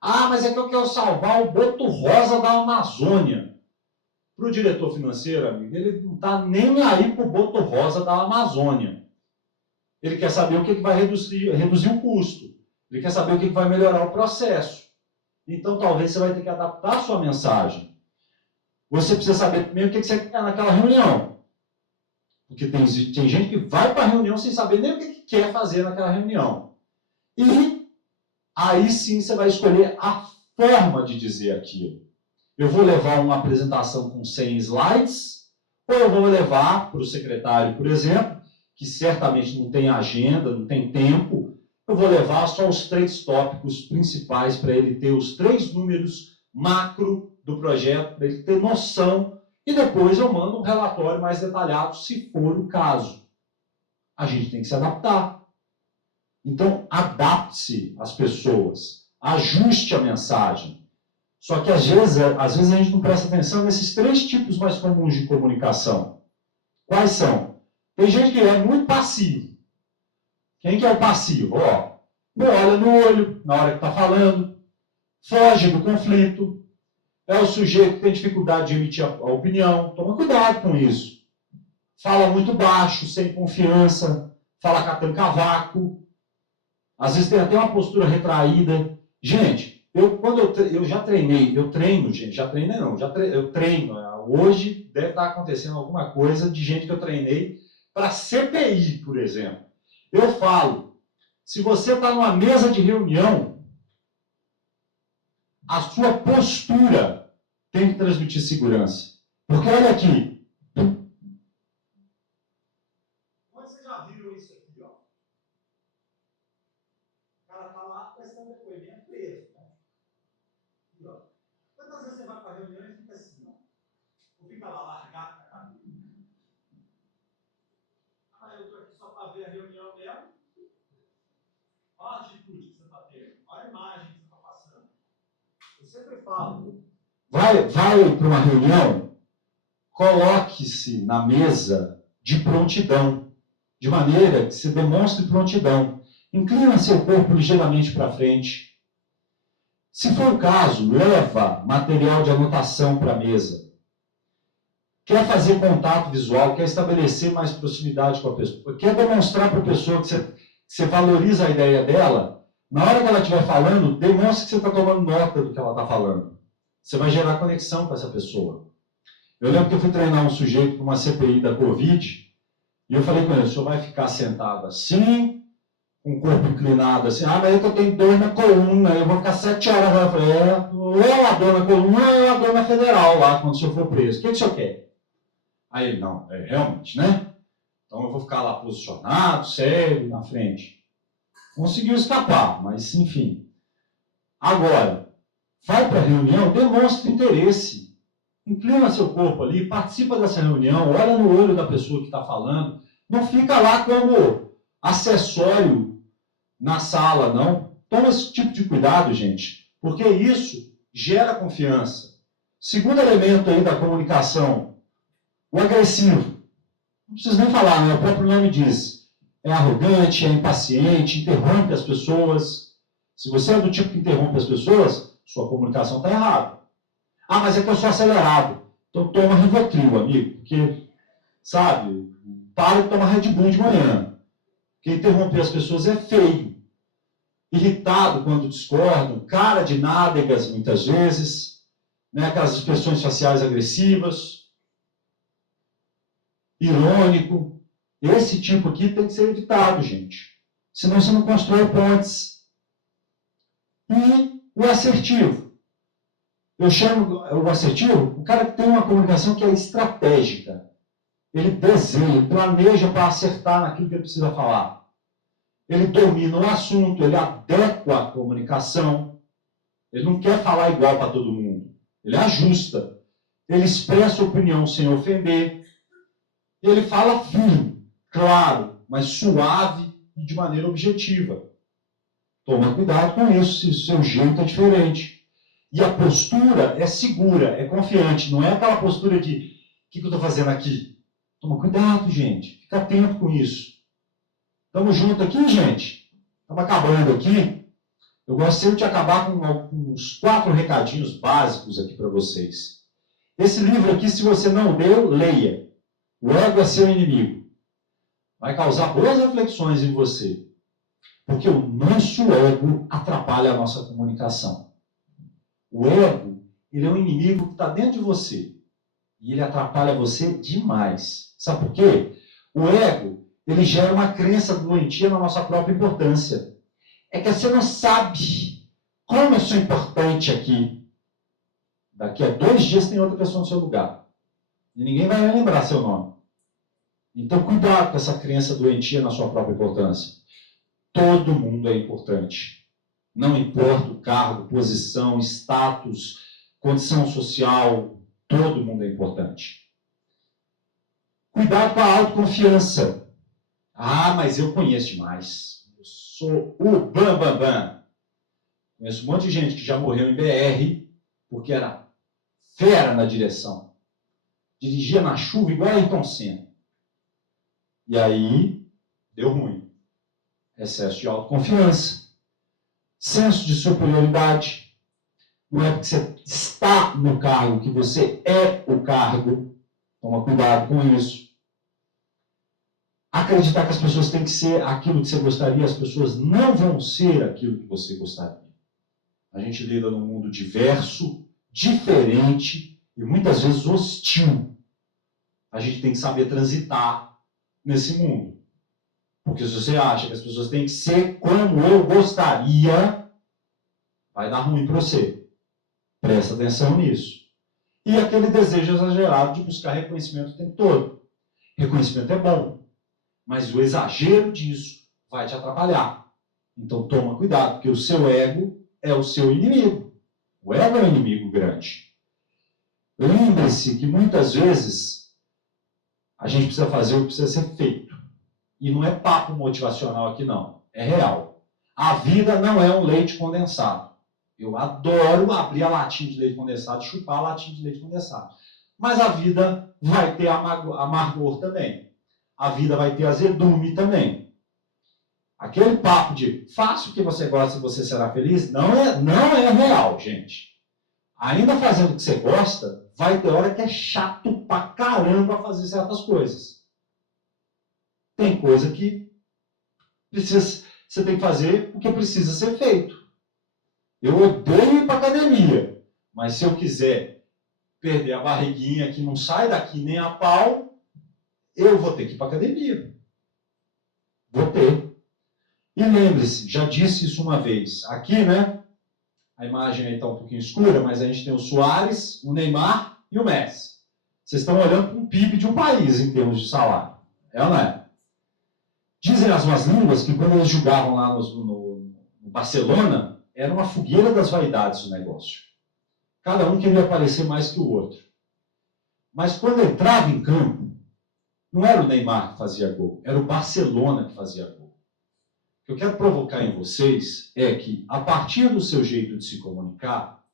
Ah, mas é que eu quero salvar o boto rosa da Amazônia. Para o diretor financeiro, amigo, ele não está nem aí para o boto rosa da Amazônia. Ele quer saber o que vai reduzir o custo. Ele quer saber o que vai melhorar o processo. Então, talvez você vai ter que adaptar a sua mensagem. Você precisa saber primeiro o que você quer naquela reunião. Porque tem gente que vai para a reunião sem saber nem o que quer fazer naquela reunião. E aí sim você vai escolher a forma de dizer aquilo. Eu vou levar uma apresentação com 100 slides, ou eu vou levar para o secretário, por exemplo, que certamente não tem agenda, não tem tempo, eu vou levar só os 3 tópicos principais para ele ter os 3 números macro do projeto, para ele ter noção, e depois eu mando um relatório mais detalhado, se for o caso. A gente tem que se adaptar. Então, adapte-se às pessoas, ajuste a mensagem. Só que às vezes a gente não presta atenção nesses 3 tipos mais comuns de comunicação. Quais são? Tem gente que é muito passivo. Quem que é o passivo? Não olha no olho na hora que está falando, foge do conflito, é o sujeito que tem dificuldade de emitir a opinião. Toma cuidado com isso. Fala muito baixo, sem confiança, fala catando cavaco, às vezes tem até uma postura retraída. Gente, eu já treinei, eu treino. Hoje deve estar acontecendo alguma coisa de gente que eu treinei para CPI, por exemplo. Eu falo, se você está numa mesa de reunião, a sua postura tem que transmitir segurança. Porque olha aqui. Onde vocês já viram isso aqui, ó? O cara está lá prestando depoimento preso. Né? Aqui, ó. Quantas vezes você vai para a reunião e fica assim, ó? Ou fica lá largado na cabeça? Ah, eu estou aqui só para ver a reunião mesmo. Olha a atitude que você está tendo. Olha a imagem que você está passando. Eu sempre falo. Vai para uma reunião, coloque-se na mesa de prontidão, de maneira que se demonstre prontidão. Inclina seu corpo ligeiramente para frente. Se for o caso, leva material de anotação para a mesa. Quer fazer contato visual, quer estabelecer mais proximidade com a pessoa, quer demonstrar para a pessoa que você valoriza a ideia dela, na hora que ela estiver falando, demonstre que você está tomando nota do que ela está falando. Você vai gerar conexão com essa pessoa. Eu lembro que eu fui treinar um sujeito para uma CPI da Covid, e eu falei com ele, o senhor vai ficar sentado assim, com o corpo inclinado assim, mas é que eu tenho dor na coluna, eu vou ficar 7 horas lá. Eu falei, ou a dor na coluna ou a dor na federal lá, quando o senhor for preso. O que o senhor quer? Aí ele, não, realmente, né? Então eu vou ficar lá posicionado, sério, na frente. Conseguiu escapar, mas enfim. Agora, vai para a reunião, demonstra interesse. Inclina seu corpo ali, participa dessa reunião, olha no olho da pessoa que está falando. Não fica lá como acessório na sala, não. Toma esse tipo de cuidado, gente, porque isso gera confiança. Segundo elemento aí da comunicação, o agressivo. Não preciso nem falar, né? O próprio nome diz. É arrogante, é impaciente, interrompe as pessoas. Se você é do tipo que interrompe as pessoas, sua comunicação está errada. Ah, mas é que eu sou acelerado. Então toma Rivotril, amigo, porque, sabe, para de tomar Red Bull de manhã. Porque interromper as pessoas é feio. Irritado quando discordam, cara de nádegas muitas vezes, né, aquelas expressões faciais agressivas, irônico. Esse tipo aqui tem que ser evitado, gente. Senão você não constrói pontes. E o assertivo. Eu chamo o assertivo o cara que tem uma comunicação que é estratégica. Ele desenha, ele planeja para acertar naquilo que ele precisa falar. Ele domina o assunto, ele adequa a comunicação. Ele não quer falar igual para todo mundo. Ele ajusta. Ele expressa opinião sem ofender. Ele fala firme, claro, mas suave e de maneira objetiva. Toma cuidado com isso, se o seu jeito é diferente. E a postura é segura, é confiante. Não é aquela postura de, o que eu estou fazendo aqui? Toma cuidado, gente. Fica atento com isso. Estamos juntos aqui, gente? Estamos acabando aqui. Eu gosto sempre de acabar com uns 4 recadinhos básicos aqui para vocês. Esse livro aqui, se você não leu, leia. O ego é seu inimigo. Vai causar boas reflexões em você. Porque o nosso ego atrapalha a nossa comunicação. O ego, ele é um inimigo que está dentro de você. E ele atrapalha você demais. Sabe por quê? O ego, ele gera uma crença doentia na nossa própria importância. É que você não sabe como eu sou importante aqui. Daqui a 2 dias tem outra pessoa no seu lugar. E ninguém vai lembrar seu nome. Então, cuidado com essa crença doentia na sua própria importância. Todo mundo é importante. Não importa o cargo, posição, status, condição social, todo mundo é importante. Cuidado com a autoconfiança. Ah, mas eu conheço demais. Eu sou o bam. Conheço um monte de gente que já morreu em BR porque era fera na direção. Dirigia na chuva igual a Ayrton Senna. E aí, deu ruim. Excesso de autoconfiança. Senso de superioridade. Não é porque você está no cargo que você é o cargo. Toma cuidado com isso. Acreditar que as pessoas têm que ser aquilo que você gostaria, as pessoas não vão ser aquilo que você gostaria. A gente lida num mundo diverso, diferente e muitas vezes hostil. A gente tem que saber transitar nesse mundo. Porque se você acha que as pessoas têm que ser como eu gostaria, vai dar ruim para você. Presta atenção nisso. E aquele desejo exagerado de buscar reconhecimento o tempo todo. Reconhecimento é bom, mas o exagero disso vai te atrapalhar. Então toma cuidado, porque o seu ego é o seu inimigo. O ego é um inimigo grande. Lembre-se que muitas vezes a gente precisa fazer o que precisa ser feito. E não é papo motivacional aqui, não. É real. A vida não é um leite condensado. Eu adoro abrir a latinha de leite condensado e chupar a latinha de leite condensado. Mas a vida vai ter amargor também. A vida vai ter azedume também. Aquele papo de faça o que você gosta e você será feliz, não é real, gente. Ainda fazendo o que você gosta, vai ter hora que é chato pra caramba fazer certas coisas. Tem coisa que você tem que fazer porque precisa ser feito. Eu odeio ir para academia, mas se eu quiser perder a barriguinha que não sai daqui nem a pau, eu vou ter que ir para academia. Vou ter. E lembre-se, já disse isso uma vez. Aqui, né? A imagem aí está um pouquinho escura, mas a gente tem o Suárez, o Neymar e o Messi. Vocês estão olhando para um PIB de um país em termos de salário. É ou não é? Dizem as más línguas que quando eles jogavam lá no Barcelona, era uma fogueira das vaidades o negócio. Cada um queria aparecer mais que o outro. Mas quando entrava em campo, não era o Neymar que fazia gol, era o Barcelona que fazia gol. O que eu quero provocar em vocês é que, a partir do seu jeito de se comunicar,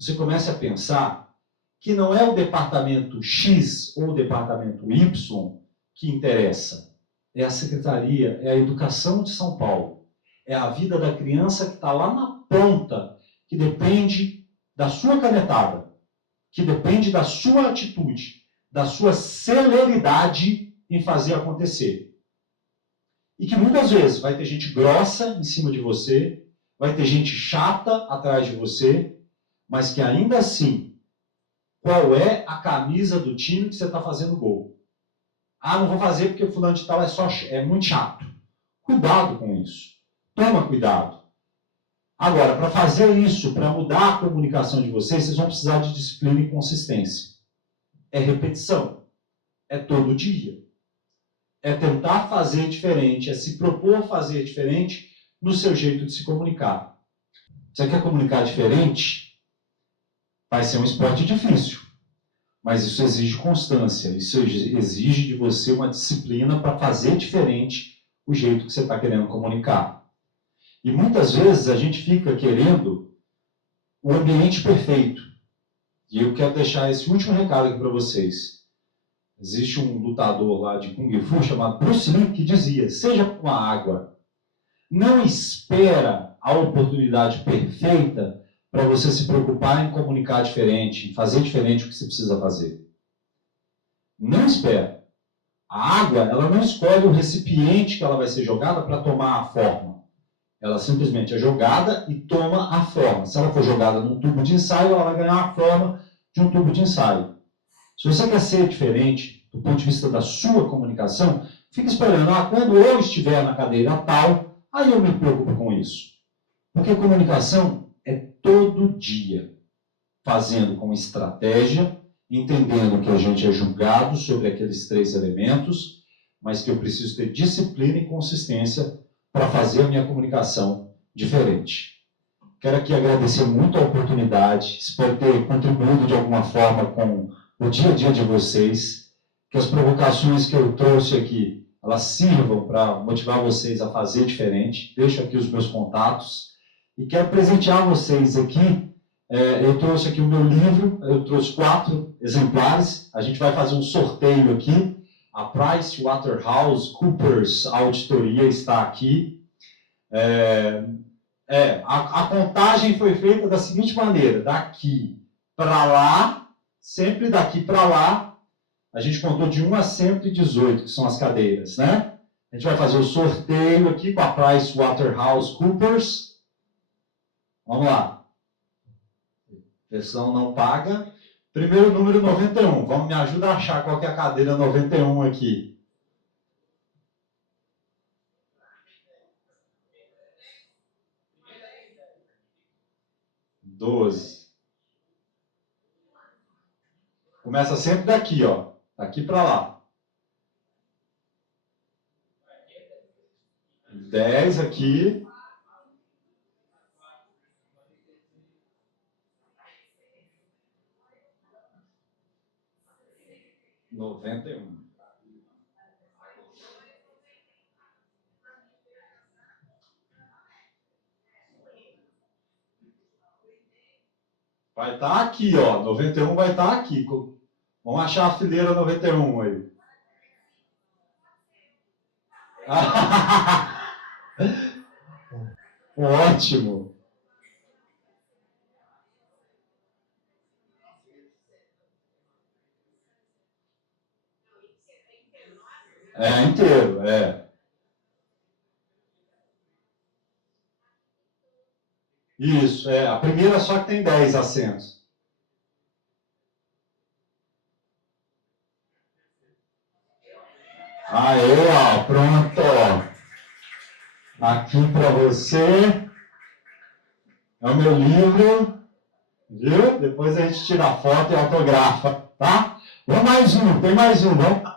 você comece a pensar que não é o departamento X ou o departamento Y que interessa. É a secretaria, é a educação de São Paulo. É a vida da criança que está lá na ponta, que depende da sua canetada. que depende da sua atitude, da sua celeridade em fazer acontecer. E que muitas vezes vai ter gente grossa em cima de você, vai ter gente chata atrás de você, mas que ainda assim, qual é a camisa do time que você está fazendo gol? Ah, não vou fazer porque fulano de tal é muito chato. Cuidado com isso. Toma cuidado. Agora, para fazer isso, para mudar a comunicação de vocês vão precisar de disciplina e consistência. É repetição. É todo dia. É tentar fazer diferente, é se propor fazer diferente no seu jeito de se comunicar. Você quer comunicar diferente? Vai ser um esporte difícil. Mas isso exige constância, isso exige de você uma disciplina para fazer diferente o jeito que você está querendo comunicar. E muitas vezes a gente fica querendo o ambiente perfeito. E eu quero deixar esse último recado aqui para vocês. Existe um lutador lá de Kung Fu chamado Bruce Lee que dizia, seja com a água. Não espera a oportunidade perfeita para você se preocupar em comunicar diferente, em fazer diferente o que você precisa fazer. Não espera. A água, ela não escolhe o recipiente que ela vai ser jogada para tomar a forma. Ela simplesmente é jogada e toma a forma. Se ela for jogada num tubo de ensaio, ela vai ganhar a forma de um tubo de ensaio. Se você quer ser diferente do ponto de vista da sua comunicação, fique esperando, quando eu estiver na cadeira tal, aí eu me preocupo com isso. Porque comunicação é todo dia, fazendo com estratégia, entendendo que a gente é julgado sobre aqueles 3 elementos, mas que eu preciso ter disciplina e consistência para fazer a minha comunicação diferente. Quero aqui agradecer muito a oportunidade, espero ter contribuído de alguma forma com o dia a dia de vocês, que as provocações que eu trouxe aqui, elas sirvam para motivar vocês a fazer diferente. Deixo aqui os meus contatos e quero presentear vocês aqui. Eu trouxe aqui o meu livro, eu trouxe 4 exemplares, a gente vai fazer um sorteio aqui. A PricewaterhouseCoopers Auditoria está aqui. A contagem foi feita da seguinte maneira, daqui para lá, sempre daqui para lá, a gente contou de 1 a 118, que são as cadeiras, né? A gente vai fazer o sorteio aqui com a PricewaterhouseCoopers. Vamos lá. Versão não paga. Primeiro número 91. Vamos me ajudar a achar qual que é a cadeira 91 aqui. Doze. Começa sempre daqui, ó. Daqui para lá. 10 aqui. Noventa e um. Vai estar aqui, ó. 91 vai estar aqui. Vamos achar a fileira 91 aí. Ótimo. Inteiro, Isso, a primeira só que tem 10 assentos. Aí, ó, pronto. Aqui para você. É o meu livro. Viu? Depois a gente tira a foto e autografa, tá? Vamos mais um, tem mais um, vamos.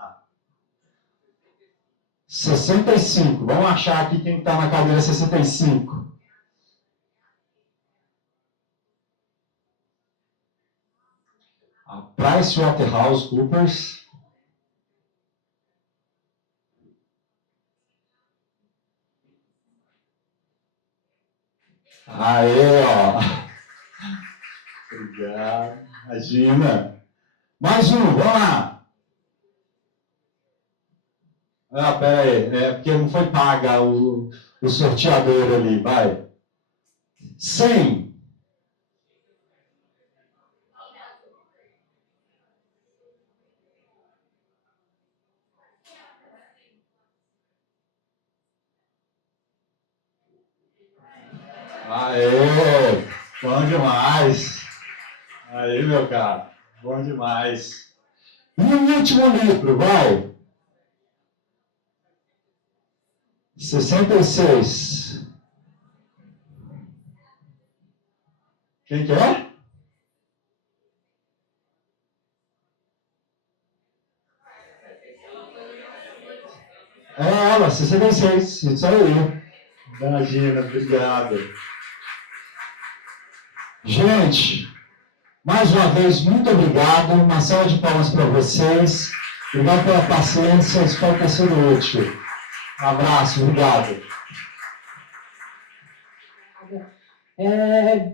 65. Vamos achar aqui quem está na cadeira 65. A PricewaterhouseCoopers. Aê, ó. Obrigado. Imagina. Mais um, vamos lá. Pera aí, porque não foi paga o sorteador ali, vai. 100. Aê, bom demais. Aí, meu cara, bom demais. E o último livro, vai. 66. Quem que é? É ela, 66. Isso aí. Imagina, obrigado. Gente, mais uma vez, muito obrigado. Uma salva de palmas para vocês. Obrigado pela paciência. Espero ter sido útil. Um abraço, obrigado.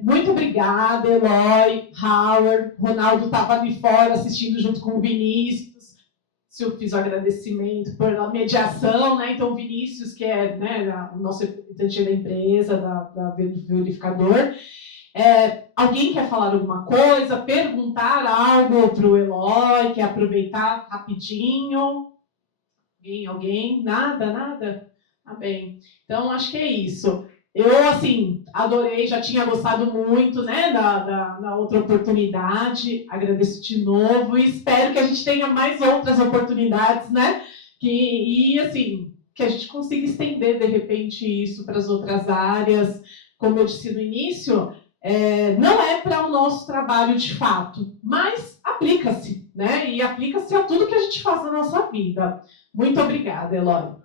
Muito obrigada, Eloy, Howard. Ronaldo estava ali fora assistindo junto com o Vinícius. Se eu fiz o agradecimento pela mediação, né? Então, o Vinícius, que é, né, o nosso representante da empresa, do verificador. Alguém quer falar alguma coisa, perguntar algo para o Eloy, quer aproveitar rapidinho? Alguém? Nada? Tá bem. Então, acho que é isso. Eu, assim, adorei, já tinha gostado muito, né, da outra oportunidade. Agradeço de novo e espero que a gente tenha mais outras oportunidades, né? E assim, que a gente consiga estender, de repente, isso para as outras áreas. Como eu disse no início, não é para o nosso trabalho de fato, mas aplica-se, né? E aplica-se a tudo que a gente faz na nossa vida. Muito obrigada, Eloy.